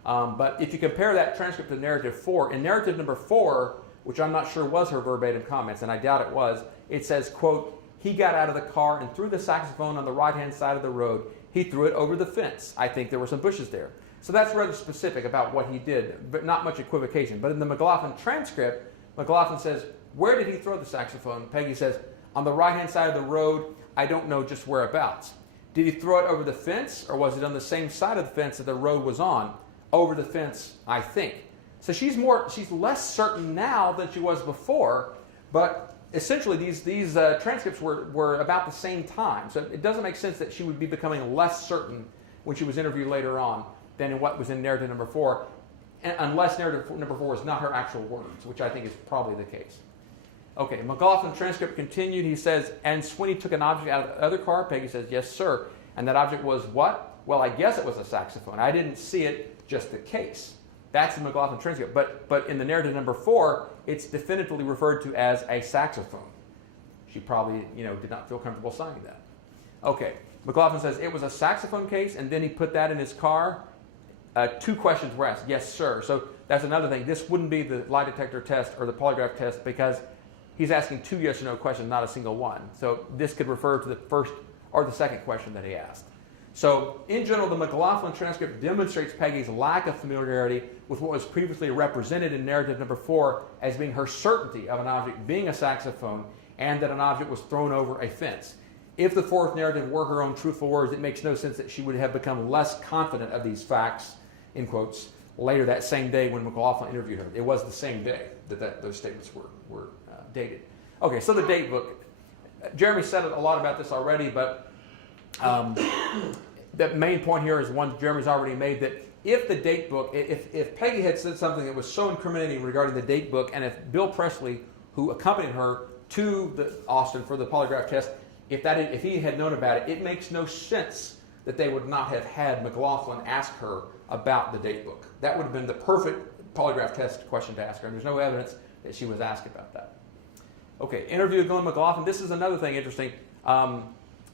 But if you compare that transcript to narrative 4, in narrative number 4, which I'm not sure was her verbatim comments, and I doubt it was, it says, quote, he got out of the car and threw the saxophone on the right-hand side of the road. He threw it over the fence. I think there were some bushes there. So that's rather specific about what he did, but not much equivocation. But in the McLaughlin transcript, McLaughlin says, where did he throw the saxophone? Peggy says, on the right-hand side of the road, I don't know just whereabouts. Did he throw it over the fence, or was it on the same side of the fence that the road was on? Over the fence, I think. So she's less certain now than she was before, but essentially these transcripts were about the same time. So it doesn't make sense that she would be becoming less certain when she was interviewed later on than in what was in narrative number 4, unless narrative number 4 is not her actual words, which I think is probably the case. Okay, McLaughlin transcript continued. He says, and Swinney took an object out of the other car. Peggy says, yes, sir. And that object was what? Well, I guess it was a saxophone. I didn't see it, just the case. That's the McLaughlin transcript. But in the narrative number 4, it's definitively referred to as a saxophone. She probably, did not feel comfortable signing that. Okay, McLaughlin says it was a saxophone case, and then he put that in his car. 2 questions were asked. Yes, sir. So that's another thing. This wouldn't be the lie detector test or the polygraph test because he's asking 2 yes or no questions, not a single one. So this could refer to the first or the second question that he asked. So in general, the McLaughlin transcript demonstrates Peggy's lack of familiarity with what was previously represented in narrative number 4 as being her certainty of an object being a saxophone and that an object was thrown over a fence. If the 4th narrative were her own truthful words, it makes no sense that she would have become less confident of these facts, in quotes, later that same day when McLaughlin interviewed her. It was the same day that those statements were dated. Okay, so the date book. Jereme said a lot about this already, but the main point here is one Jereme's already made, that if the date book, if Peggy had said something that was so incriminating regarding the date book, and if Bill Presley, who accompanied her to Austin for the polygraph test, if he had known about it, it makes no sense that they would not have had McLaughlin ask her about the date book. That would have been the perfect polygraph test question to ask her, and there's no evidence that she was asked about that. Okay, interview with Glenn McLaughlin. This is another thing interesting.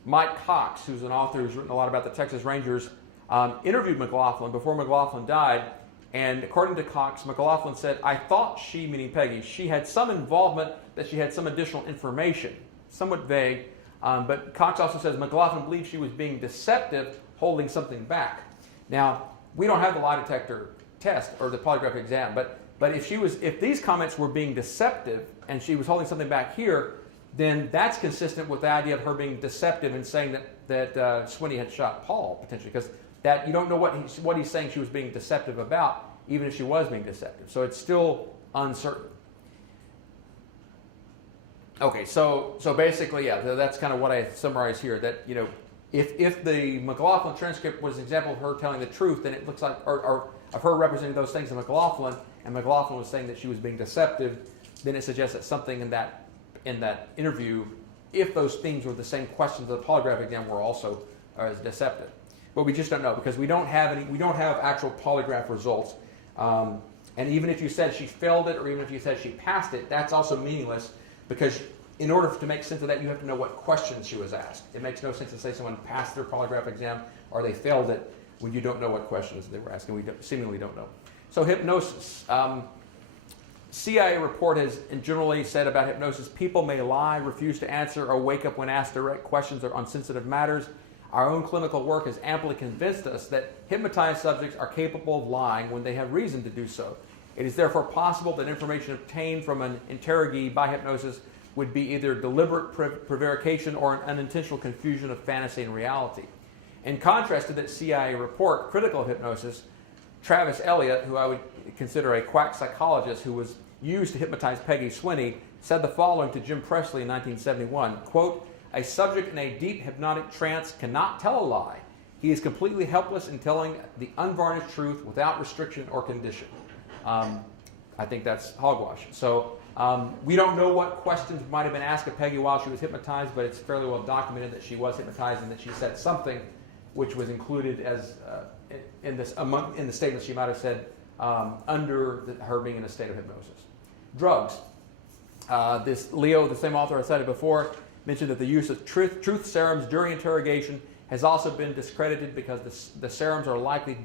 Mike Cox, who's an author who's written a lot about the Texas Rangers, interviewed McLaughlin before McLaughlin died, and according to Cox, McLaughlin said, I thought she, meaning Peggy, she had some involvement, that she had some additional information. Somewhat vague, but Cox also says McLaughlin believed she was being deceptive, holding something back. Now, we don't have the lie detector test or the polygraph exam, but if these comments were being deceptive and she was holding something back here, then that's consistent with the idea of her being deceptive and saying that Swinney had shot Paul, potentially, because that you don't know what he's saying she was being deceptive about, even if she was being deceptive. So it's still uncertain. Okay, so basically, yeah, that's kind of what I summarize here, that, if the McLaughlin transcript was an example of her telling the truth, then it looks like, or of her representing those things to McLaughlin, and McLaughlin was saying that she was being deceptive, then it suggests that something in that interview, if those things were the same questions of the polygraph exam, were also as deceptive. But we just don't know, because we don't have actual polygraph results. And even if you said she failed it, or even if you said she passed it, that's also meaningless, because in order to make sense of that, you have to know what questions she was asked. It makes no sense to say someone passed their polygraph exam or they failed it when you don't know what questions they were asking. We seemingly don't know. So hypnosis. CIA report has generally said about hypnosis, people may lie, refuse to answer, or wake up when asked direct questions on sensitive matters. Our own clinical work has amply convinced us that hypnotized subjects are capable of lying when they have reason to do so. It is therefore possible that information obtained from an interrogee by hypnosis would be either deliberate prevarication or an unintentional confusion of fantasy and reality. In contrast to that CIA report critical of hypnosis, Travis Elliott, who I would consider a quack psychologist who was used to hypnotize Peggy Stevens, said the following to Jim Presley in 1971, quote, "A subject in a deep hypnotic trance cannot tell a lie. He is completely helpless in telling the unvarnished truth without restriction or condition." I think that's hogwash. So we don't know what questions might have been asked of Peggy while she was hypnotized, but it's fairly well documented that she was hypnotized and that she said something which was included as in the statement she might have said under her being in a state of hypnosis. Drugs. This Leo, the same author I cited before, mentioned that the use of truth serums during interrogation has also been discredited because the serums are likely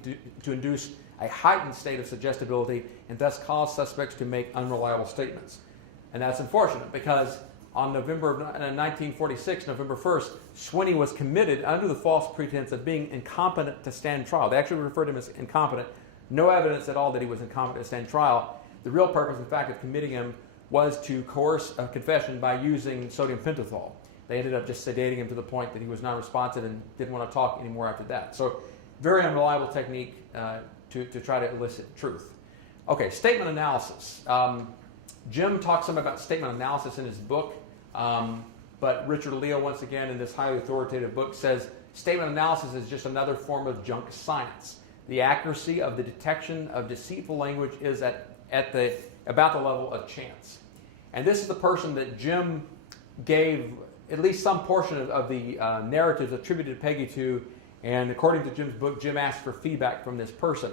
to induce a heightened state of suggestibility and thus cause suspects to make unreliable statements. And that's unfortunate because on November 1946, November 1st, Swinney was committed under the false pretense of being incompetent to stand trial. They actually referred to him as incompetent. No evidence at all that he was incompetent to stand trial. The real purpose, in fact, of committing him was to coerce a confession by using sodium pentothal. They ended up just sedating him to the point that he was non-responsive and didn't want to talk anymore after that. So very unreliable technique to try to elicit truth. Okay, statement analysis. Jim talks some about statement analysis in his book, but Richard Leo, once again, in this highly authoritative book, says statement analysis is just another form of junk science. The accuracy of the detection of deceitful language is about the level of chance. And this is the person that Jim gave at least some portion of the narratives attributed to Peggy to, and according to Jim's book, Jim asked for feedback from this person.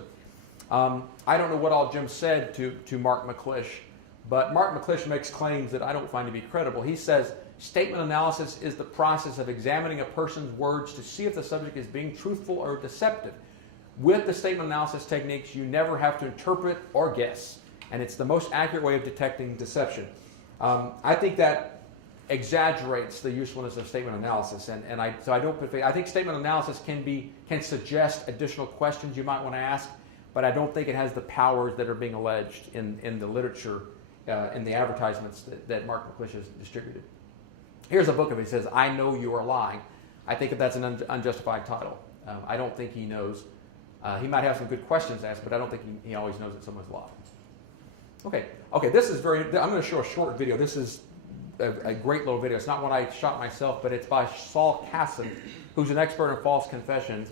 I don't know what all Jim said to Mark McClish, but Mark McClish makes claims that I don't find to be credible. He says, statement analysis is the process of examining a person's words to see if the subject is being truthful or deceptive. With the statement analysis techniques, you never have to interpret or guess, and it's the most accurate way of detecting deception. I think that exaggerates the usefulness of statement analysis, and I don't put faith. I think statement analysis can suggest additional questions you might want to ask, but I don't think it has the powers that are being alleged in the literature, in the advertisements that Mark McClish has distributed. Here's a book of it. He says, "I Know You Are Lying." I think that that's an unjustified title. I don't think he knows. He might have some good questions asked, but I don't think he always knows that someone's lying. Okay. This is I'm going to show a short video. This is a great little video. It's not one I shot myself, but it's by Saul Kassin, who's an expert in false confessions.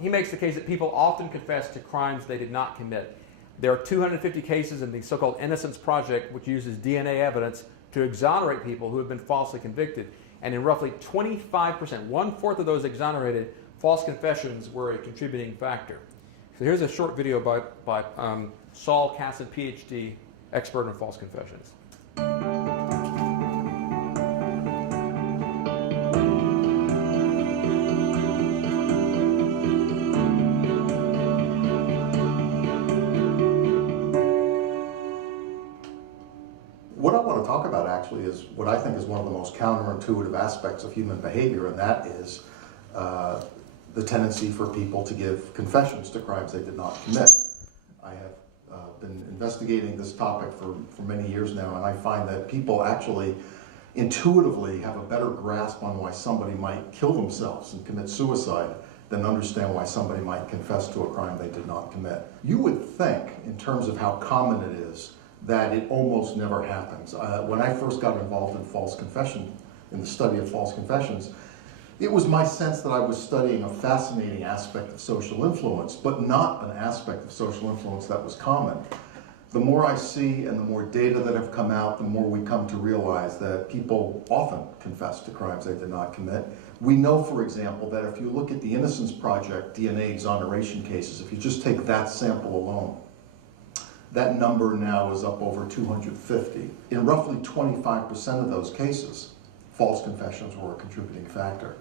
He makes the case that people often confess to crimes they did not commit. There are 250 cases in the so-called Innocence Project, which uses DNA evidence to exonerate people who have been falsely convicted. And in roughly 25%, 1/4 of those exonerated, false confessions were a contributing factor. So here's a short video by Saul Kassin, PhD, expert in false confessions. What I want to talk about actually is what I think is one of the most counterintuitive aspects of human behavior, and that is the tendency for people to give confessions to crimes they did not commit. I have been investigating this topic for many years now, and I find that people actually intuitively have a better grasp on why somebody might kill themselves and commit suicide than understand why somebody might confess to a crime they did not commit. You would think, in terms of how common it is, that it almost never happens. When I first got involved in false confession, in the study of false confessions, it was my sense that I was studying a fascinating aspect of social influence, but not an aspect of social influence that was common. The more I see and the more data that have come out, the more we come to realize that people often confess to crimes they did not commit. We know, for example, that if you look at the Innocence Project DNA exoneration cases, if you just take that sample alone, that number now is up over 250. In roughly 25% of those cases, false confessions were a contributing factor.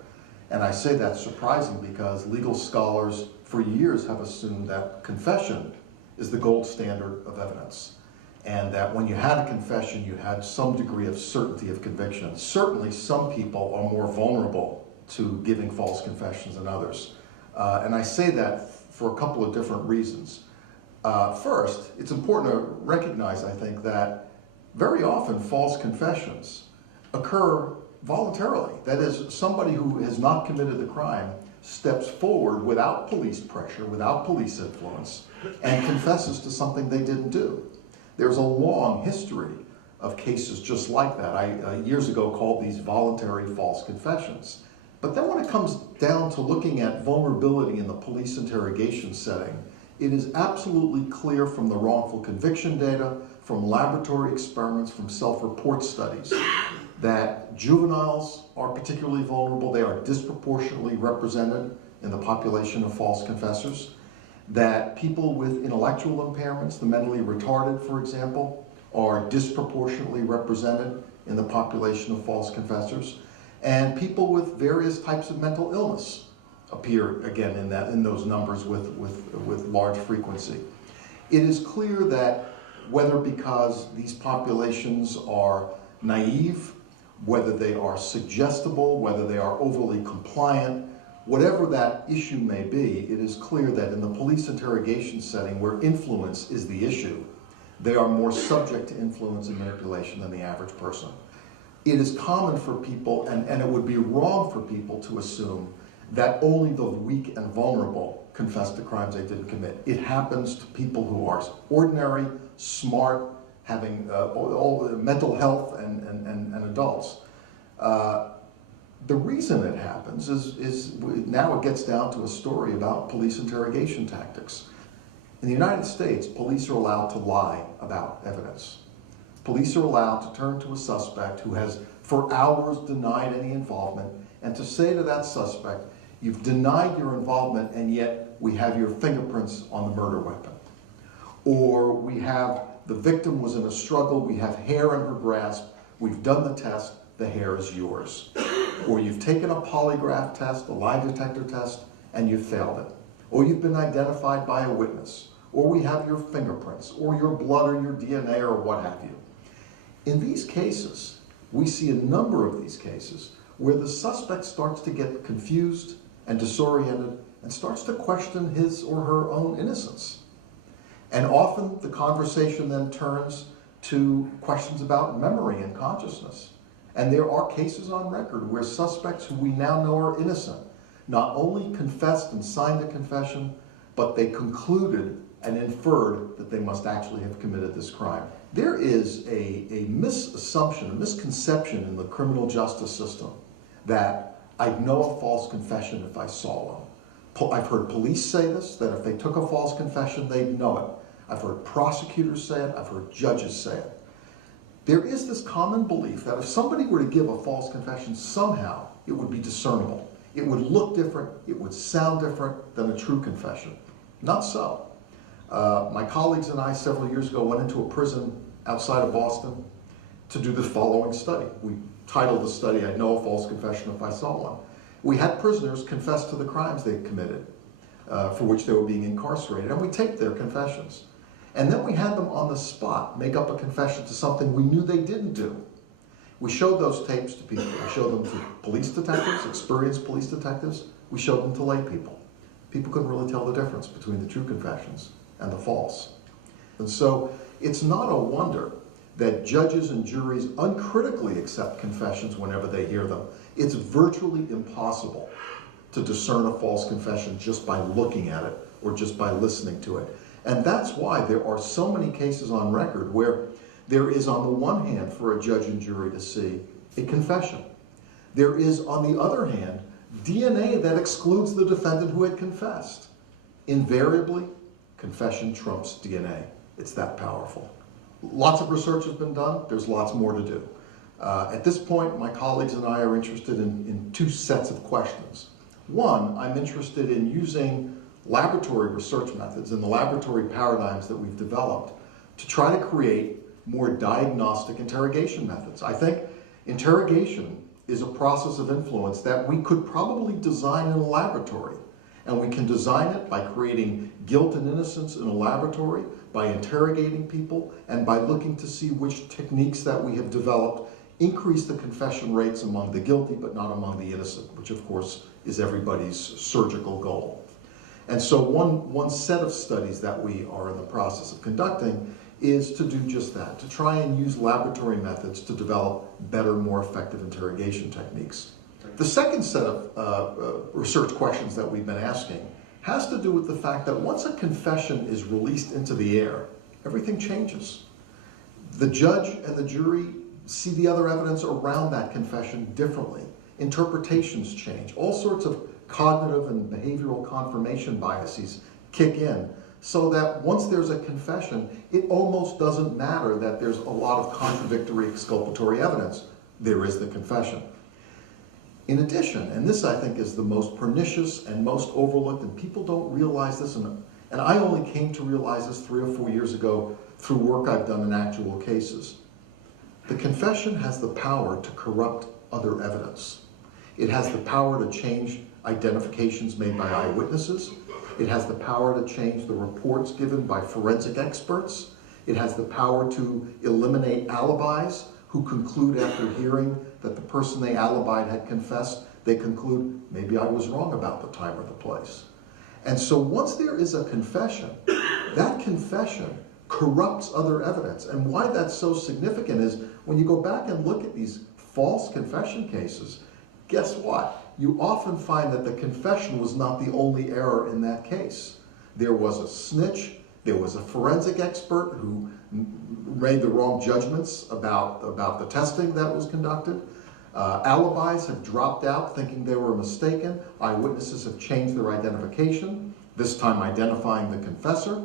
And I say that's surprising because legal scholars for years have assumed that confession is the gold standard of evidence. And that when you had a confession, you had some degree of certainty of conviction. Certainly some people are more vulnerable to giving false confessions than others. And I say that for a couple of different reasons. First, it's important to recognize, I think, that very often false confessions occur voluntarily. That is, somebody who has not committed the crime steps forward without police pressure, without police influence, and confesses to something they didn't do. There's a long history of cases just like that. I years ago called these voluntary false confessions. But then when it comes down to looking at vulnerability in the police interrogation setting, it is absolutely clear from the wrongful conviction data, from laboratory experiments, from self-report studies, that juveniles are particularly vulnerable. They are disproportionately represented in the population of false confessors. That people with intellectual impairments, the mentally retarded, for example, are disproportionately represented in the population of false confessors. And people with various types of mental illness appear again in those numbers with large frequency. It is clear that whether because these populations are naive, whether they are suggestible, whether they are overly compliant, whatever that issue may be, it is clear that in the police interrogation setting where influence is the issue, they are more subject to influence and manipulation than the average person. It is common for people, and it would be wrong for people to assume that only the weak and vulnerable confess to crimes they didn't commit. It happens to people who are ordinary, smart, having all mental health and adults. The reason it happens is now it gets down to a story about police interrogation tactics. In the United States, police are allowed to lie about evidence. Police are allowed to turn to a suspect who has for hours denied any involvement and to say to that suspect, you've denied your involvement and yet we have your fingerprints on the murder weapon. Or we have the victim was in a struggle, we have hair in her grasp, we've done the test, the hair is yours. Or you've taken a polygraph test, a lie detector test, and you've failed it. Or you've been identified by a witness. Or we have your fingerprints, or your blood, or your DNA, or what have you. In these cases, we see a number of these cases where the suspect starts to get confused and disoriented and starts to question his or her own innocence. And often the conversation then turns to questions about memory and consciousness. And there are cases on record where suspects who we now know are innocent not only confessed and signed a confession, but they concluded and inferred that they must actually have committed this crime. There is a misassumption, a misconception in the criminal justice system that I'd know a false confession if I saw one. I've heard police say this, that if they took a false confession, they'd know it. I've heard prosecutors say it, I've heard judges say it. There is this common belief that if somebody were to give a false confession, somehow it would be discernible. It would look different, it would sound different than a true confession. Not so. My colleagues and I several years ago went into a prison outside of Boston to do the following study. We titled the study, I'd know a false confession if I saw one. We had prisoners confess to the crimes they'd committed, for which they were being incarcerated, and we taped their confessions. And then we had them on the spot make up a confession to something we knew they didn't do. We showed those tapes to people. We showed them to police detectives, experienced police detectives. We showed them to lay people. People couldn't really tell the difference between the true confessions and the false. And so it's not a wonder that judges and juries uncritically accept confessions whenever they hear them. It's virtually impossible to discern a false confession just by looking at it or just by listening to it. And that's why there are so many cases on record where there is, on the one hand, for a judge and jury to see a confession. There is, on the other hand, DNA that excludes the defendant who had confessed. Invariably, confession trumps DNA. It's that powerful. Lots of research has been done. There's lots more to do. At this point, my colleagues and I are interested in two sets of questions. One, I'm interested in using laboratory research methods and the laboratory paradigms that we've developed to try to create more diagnostic interrogation methods. I think interrogation is a process of influence that we could probably design in a laboratory. And we can design it by creating guilt and innocence in a laboratory, by interrogating people, and by looking to see which techniques that we have developed increase the confession rates among the guilty but not among the innocent, which of course is everybody's surgical goal. And so one set of studies that we are in the process of conducting is to do just that, to try and use laboratory methods to develop better, more effective interrogation techniques. The second set of research questions that we've been asking has to do with the fact that once a confession is released into the air, everything changes. The judge and the jury see the other evidence around that confession differently. Interpretations change. All sorts of cognitive and behavioral confirmation biases kick in, so that once there's a confession, it almost doesn't matter that there's a lot of contradictory exculpatory evidence. There is the confession. In addition, and this I think is the most pernicious and most overlooked, and people don't realize this, and I only came to realize this 3 or 4 years ago through work I've done in actual cases. The confession has the power to corrupt other evidence. It has the power to change identifications made by eyewitnesses. It has the power to change the reports given by forensic experts. It has the power to eliminate alibis who conclude after hearing that the person they alibied had confessed, they conclude, maybe I was wrong about the time or the place. And so once there is a confession, that confession corrupts other evidence. And why that's so significant is when you go back and look at these false confession cases, guess what? You often find that the confession was not the only error in that case. There was a snitch, there was a forensic expert who made the wrong judgments about the testing that was conducted. Alibis have dropped out thinking they were mistaken. Eyewitnesses have changed their identification, this time identifying the confessor.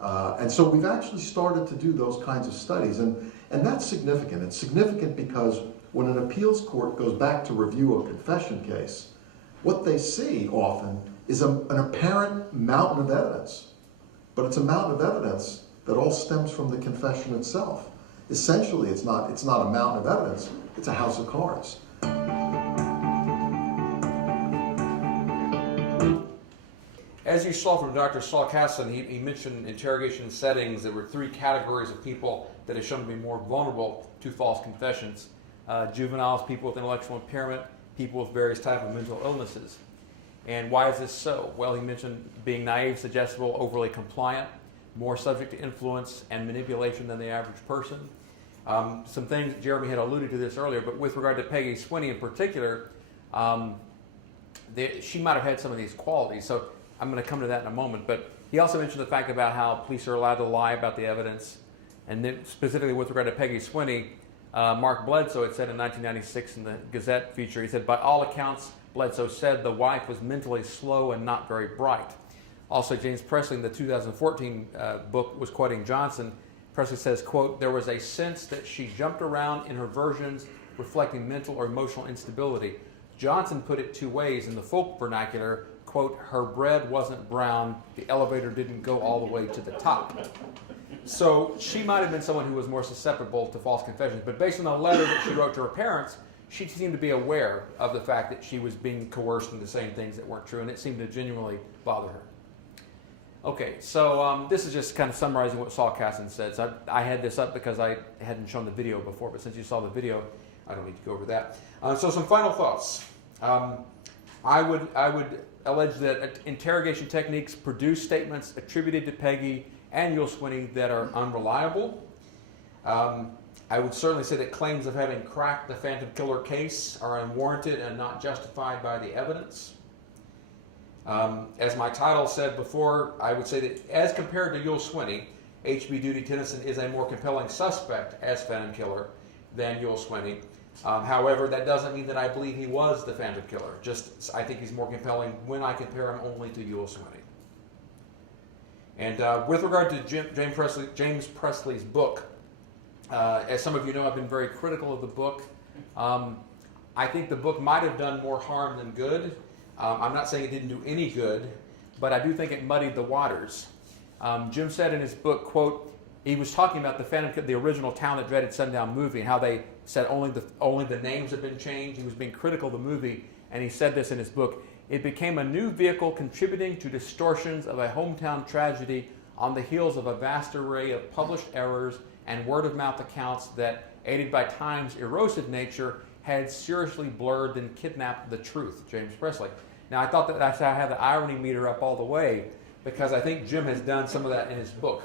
And so we've actually started to do those kinds of studies. And that's significant. It's significant because when an appeals court goes back to review a confession case, what they see often is an apparent mountain of evidence. But it's a mountain of evidence that all stems from the confession itself. Essentially, it's not a mountain of evidence, it's a house of cards. As you saw from Dr. Saul Kassin, he mentioned interrogation settings. There were 3 categories of people that are shown to be more vulnerable to false confessions. Juveniles, people with intellectual impairment, people with various types of mental illnesses. And why is this so? Well, he mentioned being naive, suggestible, overly compliant, more subject to influence and manipulation than the average person. Some things, Jereme had alluded to this earlier, but with regard to Peggy Stevens in particular, she might have had some of these qualities. So I'm going to come to that in a moment. But he also mentioned the fact about how police are allowed to lie about the evidence. And then specifically with regard to Peggy Stevens, Mark Bledsoe had said in 1996 in the Gazette feature, he said, by all accounts, Bledsoe said the wife was mentally slow and not very bright. Also, James Presley in the 2014 book was quoting Johnson. Presley says, quote, there was a sense that she jumped around in her versions reflecting mental or emotional instability. Johnson put it 2 ways in the folk vernacular, quote, her bread wasn't brown, the elevator didn't go all the way to the top. So she might have been someone who was more susceptible to false confessions, but based on the letter that she wrote to her parents, she seemed to be aware of the fact that she was being coerced into saying things that weren't true, and it seemed to genuinely bother her. Okay, so this is just kind of summarizing what Saul Kassin said. So I had this up because I hadn't shown the video before, but since you saw the video, I don't need to go over that. So some final thoughts. I would allege that interrogation techniques produce statements attributed to Peggy and Youell Swinney that are unreliable. I would certainly say that claims of having cracked the Phantom Killer case are unwarranted and not justified by the evidence. As my title said before, I would say that as compared to Youell Swinney, H.B. Doodie Tennison is a more compelling suspect as Phantom Killer than Youell Swinney. However, that doesn't mean that I believe he was the Phantom Killer. Just I think he's more compelling when I compare him only to Youell Swinney. And with regard to James Presley's book, as some of you know, I've been very critical of the book. I think the book might have done more harm than good. I'm not saying it didn't do any good, but I do think it muddied the waters. Jim said in his book, quote, he was talking about the original Town That Dreaded Sundown movie and how they said only the names had been changed. He was being critical of the movie, and he said this in his book. It became a new vehicle contributing to distortions of a hometown tragedy on the heels of a vast array of published errors and word-of-mouth accounts that, aided by time's erosive nature, had seriously blurred and kidnapped the truth. James Presley. Now, I thought that's how I have the irony meter up all the way, because I think Jim has done some of that in his book.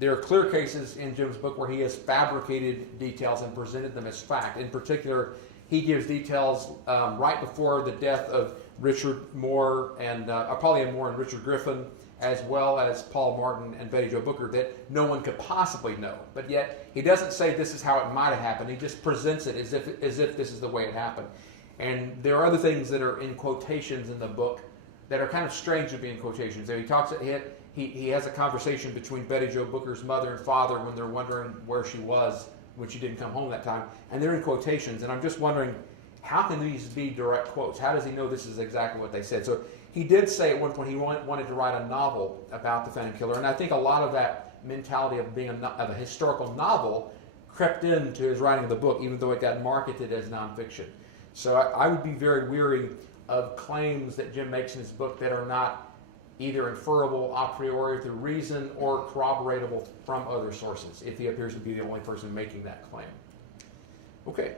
There are clear cases in Jim's book where he has fabricated details and presented them as fact. In particular, he gives details right before the death of Richard Moore and Apollia Moore and Richard Griffin, as well as Paul Martin and Betty Jo Booker, that no one could possibly know. But yet he doesn't say this is how it might have happened. He just presents it as if this is the way it happened. And there are other things that are in quotations in the book that are kind of strange to be in quotations. He talks. He has a conversation between Betty Jo Booker's mother and father when they're wondering where she was when she didn't come home that time, and they're in quotations. And I'm just wondering, how can these be direct quotes? How does he know this is exactly what they said? So he did say at one point he wanted to write a novel about the Phantom Killer, and I think a lot of that mentality of being of a historical novel crept into his writing of the book, even though it got marketed as nonfiction. So I would be very weary of claims that Jim makes in his book that are not either inferable a priori through reason or corroboratable from other sources, if he appears to be the only person making that claim. Okay,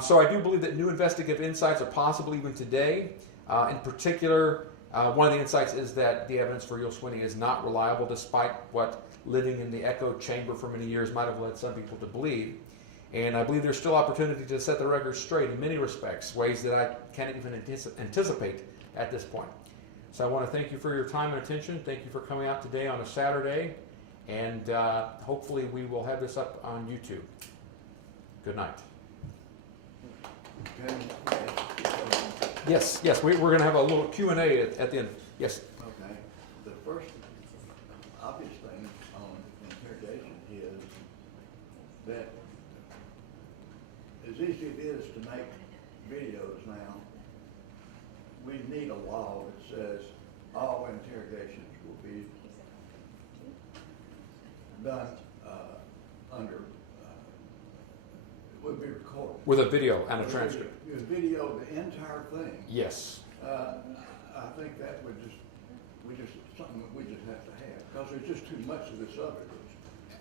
so I do believe that new investigative insights are possible even today. In particular, one of the insights is that the evidence for Youell Swinney is not reliable, despite what living in the echo chamber for many years might have led some people to believe. And I believe there's still opportunity to set the record straight in many respects, ways that I can't even anticipate at this point. So I want to thank you for your time and attention. Thank you for coming out today on a Saturday. And hopefully we will have this up on YouTube. Good night. Yes, we're going to have a little Q&A at the end. Yes. Okay. The first obvious thing on interrogation is that as easy it is to make videos now, we need a law that says all interrogations will be done will be recorded. With a video and a transcript. You video the entire thing. Yes. I think that would something that we just have to have, because there's just too much of this other.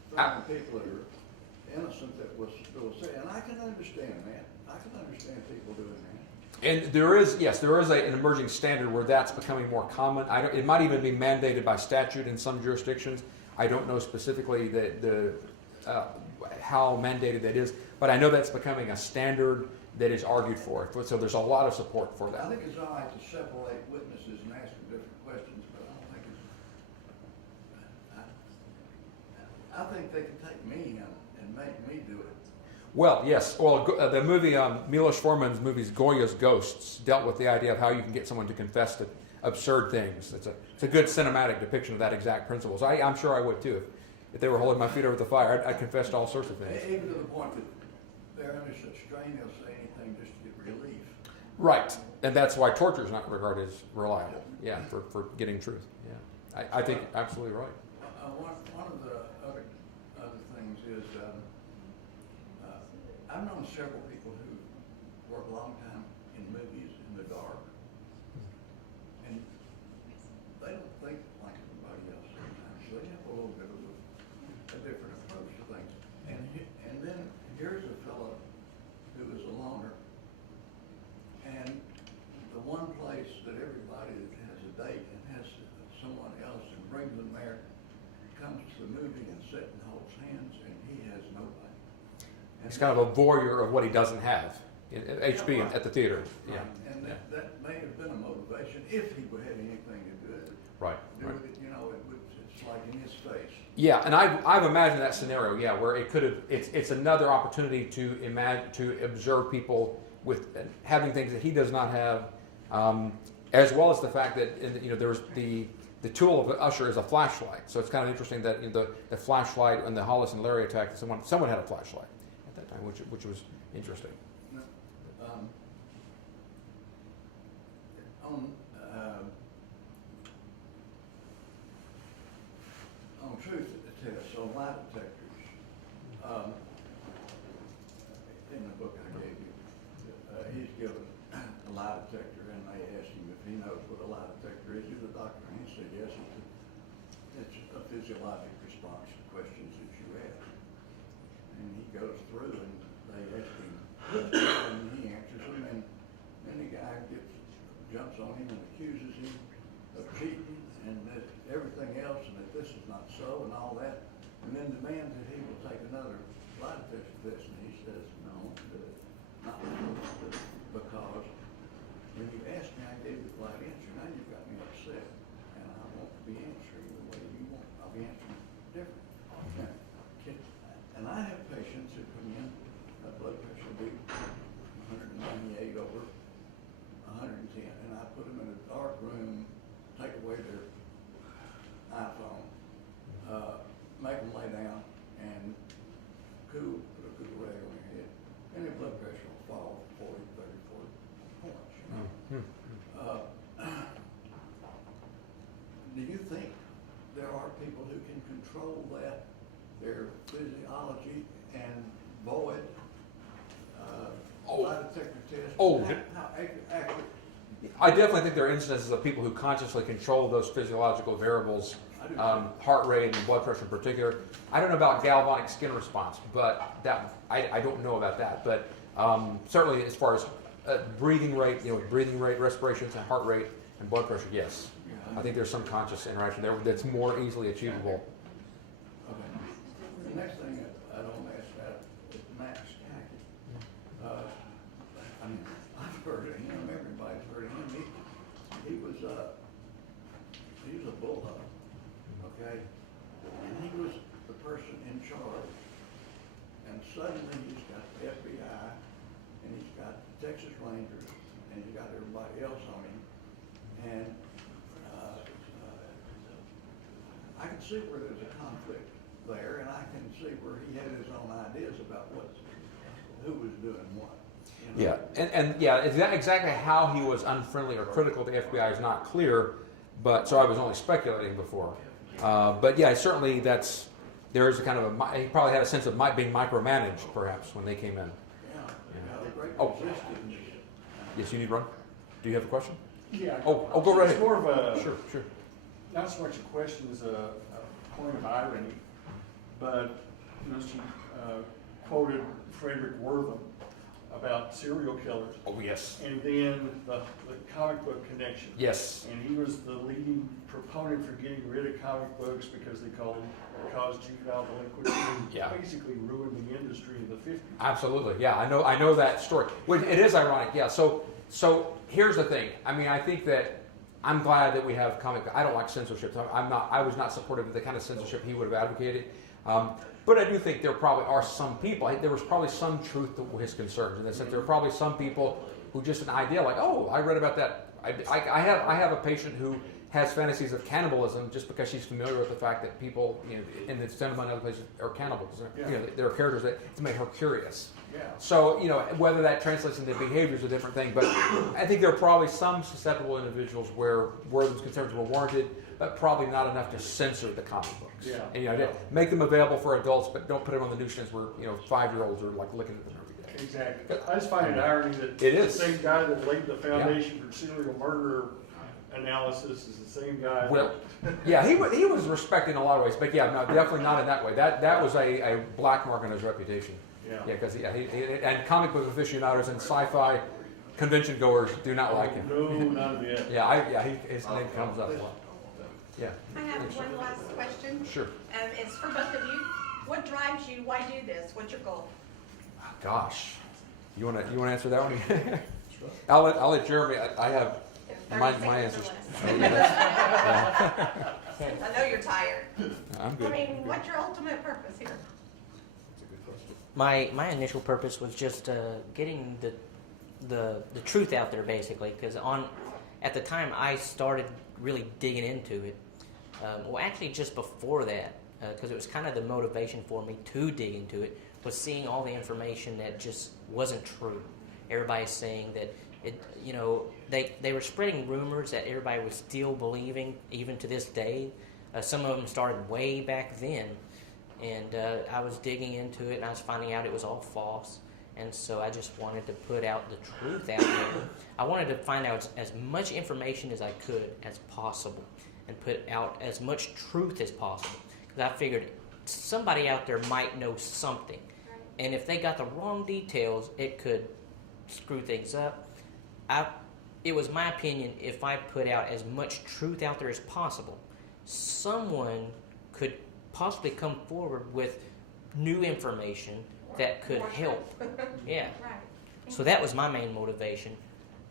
Throwing people that are innocent that will say, and I can understand that. I can understand people doing that. And there is an emerging standard where that's becoming more common. It might even be mandated by statute in some jurisdictions. I don't know specifically how mandated that is, but I know that's becoming a standard that is argued for. So there's a lot of support for that. I think it's all right to separate witnesses and ask them different questions, but I don't think it's. I think they can take me and make me do it. Well, yes. Well, the movie, Milos Forman's movies, Goya's Ghosts, dealt with the idea of how you can get someone to confess to absurd things. It's a good cinematic depiction of that exact principle. So I'm sure I would too. If they were holding my feet over the fire, I'd confess to all sorts of things. Even to the point that they're under such strain, they'll say anything just to get relief. Right. And that's why torture is not regarded as reliable. Yeah, for getting truth. Yeah. I think absolutely right. One of the other things is I've known several people who work a long time in movies in the dark, and they don't think like everybody else sometimes. So they have a little bit of a different approach to things. And then here's a fellow who is a loner, and the one place that everybody that has a date and has someone else and brings them there comes to the movie and sits and holds hands, and he has nobody. He's kind of a voyeur of what he doesn't have. HB right. At the theater. Right. Yeah. And that may have been a motivation if he had anything to do with it. Right. It's like in his face. Yeah, and I've imagined that scenario. Yeah, where it could have. It's another opportunity to observe people with having things that he does not have, as well as the fact that there's the tool of the usher is a flashlight. So it's kind of interesting that the flashlight and the Hollis and Larry attack, someone had a flashlight at that time, which was interesting. On truth tests, on lie detectors, in the book I gave you, he's given a lie detector, and they asked him if he knows what a lie detector is. He's a doctor, and he said yes. It's a physiologic response to questions that you ask. And he goes through, and they ask him, and he answers them, and then the guy jumps on him and accuses him of cheating and that everything else, and that this is not so, and all that, and then demands that he will take another lie detector test, and he says, no, not patients who come in, blood pressure will be 198 over 110, and I put them in a dark room, take away their iPhone, make them lay down, and put a cool rag on their head, and their blood pressure will fall 40, 30, 40 points, you know. Do you think there are people who can control that, their physiology, and void lie detector test? How accurate? I definitely think there are instances of people who consciously control those physiological variables, heart rate and blood pressure in particular. I don't know about galvanic skin response, but I don't know about that. But certainly as far as breathing rate, respirations, and heart rate and blood pressure, yes. I think there's some conscious interaction there that's more easily achievable. Okay. The next thing that I don't ask about is Max Tackett. I mean, I've heard of him. Everybody's heard of him. He was a bulldog, okay? And he was the person in charge. And suddenly he's got the FBI, and he's got the Texas Rangers, and he's got everybody else on him. And I can see where there's a conflict there, and I can see where he had his own ideas about who was doing what. You know? Yeah, exactly how he was unfriendly or critical to the FBI is not clear, but so I was only speculating before. But yeah, certainly there is a kind of he probably had a sense of being micromanaged perhaps when they came in. The great resistance. Yes, you need run. Do you have a question? Yeah. Oh, go right ahead. It's more of a Sure. not so much a question as a point of irony, but she quoted Frederick Wortham about serial killers, Oh yes. and then the comic book connection. Yes. And he was the leading proponent for getting rid of comic books because they caused juvenile delinquency and basically ruined the industry in the 50s. Absolutely. Yeah, I know that story. Well, it is ironic. Yeah. So here's the thing. I mean, I think that I'm glad that we have comic. I don't like censorship. So I was not supportive of the kind of censorship he would have advocated. But I do think there probably are some people. There was probably some truth to his concerns in the sense there are probably some people who just an idea like, oh, I read about that. I have a patient who has fantasies of cannibalism just because she's familiar with the fact that people, in the cinema and other places are cannibals. There are characters that make her curious. Yeah. So, whether that translates into behavior is a different thing, but I think there are probably some susceptible individuals where Wortham's concerns were warranted, but probably not enough to censor the comic books. Yeah. And, make them available for adults, but don't put them on the newsstands where, 5-year-olds are like looking at them every day. Exactly. I just find it irony that It is. the same guy that laid the foundation for serial murder analysis is the same guy. Well, yeah, he was respected in a lot of ways, but yeah, no, definitely not in that way. That was a black mark on his reputation. Yeah, because and comic book aficionados and sci-fi convention goers do not like him. No, not a bit. His name comes up a lot. Yeah. I have one last question. Sure. It's for both of you. What drives you? Why do this? What's your goal? Gosh, you want to answer that one? Sure. I'll let Jereme. I have my answers. I know you're tired. I'm good. I mean, what's your ultimate purpose here? My initial purpose was just getting the truth out there, basically, because at the time I started really digging into it. Actually, just before that, because it was kind of the motivation for me to dig into it, was seeing all the information that just wasn't true. Everybody's saying that they were spreading rumors that everybody was still believing, even to this day. Some of them started way back then. And I was digging into it, and I was finding out it was all false. And so I just wanted to put out the truth out there. I wanted to find out as much information as I could as possible and put out as much truth as possible. Because I figured somebody out there might know something. And if they got the wrong details, it could screw things up. It was my opinion, if I put out as much truth out there as possible, someone could possibly come forward with new information that could help. Yeah. Right. So that was my main motivation.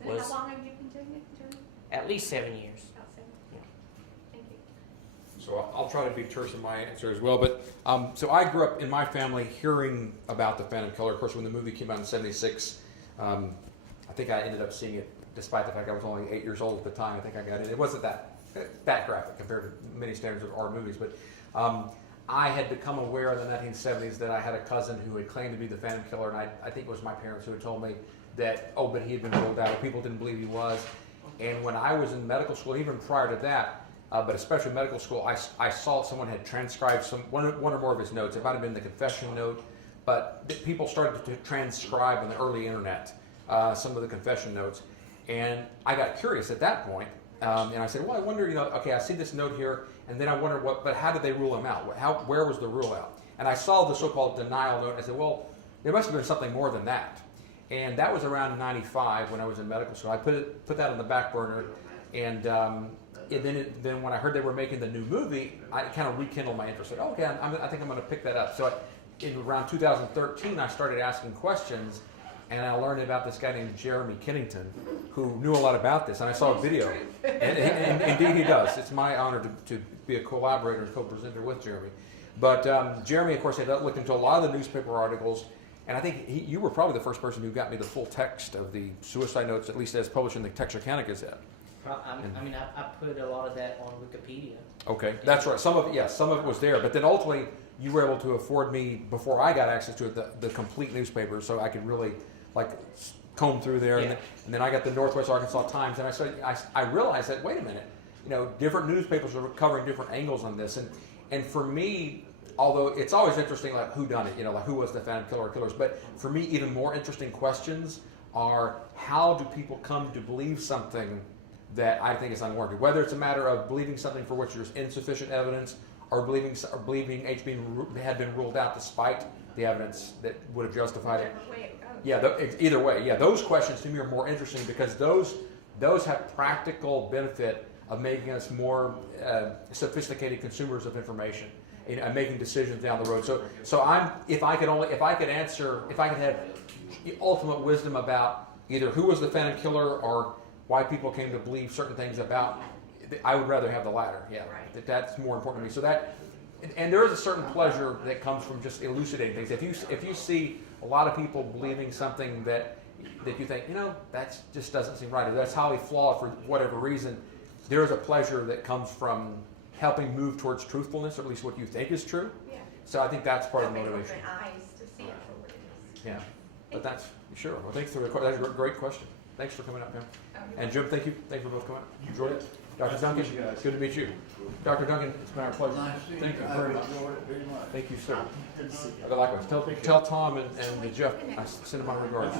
Then how long have you been doing it? At least 7 years. About 7. Yeah. Thank you. So I'll try to be terse in my answer as well. But so I grew up in my family hearing about the Phantom Killer. Of course, when the movie came out in '76, I think I ended up seeing it, despite the fact I was only 8 years old at the time. I think I got it. It wasn't that graphic compared to many standards of horror movies, but I had become aware in the 1970s that I had a cousin who had claimed to be the Phantom Killer, and I think it was my parents who had told me that, oh, but he had been ruled out, or people didn't believe he was. And when I was in medical school, even prior to that, but especially medical school, I saw someone had transcribed one or more of his notes. It might have been the confession note, but people started to transcribe on the early internet some of the confession notes. And I got curious at that point, and I said, well, I wonder, okay, I see this note here, and then I wonder but how did they rule him out? Where was the rule out? And I saw the so-called denial note, and I said, well, there must have been something more than that. And that was around '95 when I was in medical school. I put that on the back burner, and then when I heard they were making the new movie, I kind of rekindled my interest. I said, oh, okay, I think I'm going to pick that up. So in around 2013, I started asking questions, and I learned about this guy named Jereme Kennington, who knew a lot about this. And I saw a video, and indeed he does. It's my honor to be a collaborator and co-presenter with Jereme. But Jereme, of course, had looked into a lot of the newspaper articles. And I think you were probably the first person who got me the full text of the suicide notes, at least as published in the Texarkana Gazette. I put a lot of that on Wikipedia. Okay, that's right. Some of it was there, but then ultimately you were able to afford me, before I got access to it, the complete newspaper, so I could really comb through there. Yeah. And then I got the Northwest Arkansas Times, and I realized that, wait a minute, different newspapers are covering different angles on this, and for me, although it's always interesting, who done it, who was the Phantom Killer or killers. But for me, even more interesting questions are, how do people come to believe something that I think is unwarranted? Whether it's a matter of believing something for which there's insufficient evidence, or believing HB had been ruled out despite the evidence that would have justified it. Whichever way it goes. Yeah, either way. Yeah, those questions to me are more interesting because those have practical benefit of making us more sophisticated consumers of information. And making decisions down the road. So if I could have ultimate wisdom about either who was the Phantom Killer or why people came to believe certain things about, I would rather have the latter. Yeah, Right. that's more important to me. So and there is a certain pleasure that comes from just elucidating things. If you see a lot of people believing something that you think, that just doesn't seem right, or that's highly flawed for whatever reason, there is a pleasure that comes from helping move towards truthfulness, or at least what you think is true. Yeah. So I think that's part of the Open motivation. eyes to see it for what it is. Yeah, but that's sure. Well, thanks for that's a great question. Thanks for coming up, Pam. And Jim, thank you for both coming up. Enjoyed it. Dr. Duncan, good to meet you. Dr. Duncan, it's been our pleasure. Nice to see you. Thank you very much. I've enjoyed it very much. Thank you, sir. Likewise. Tell Tom and Jeff I send them my regards.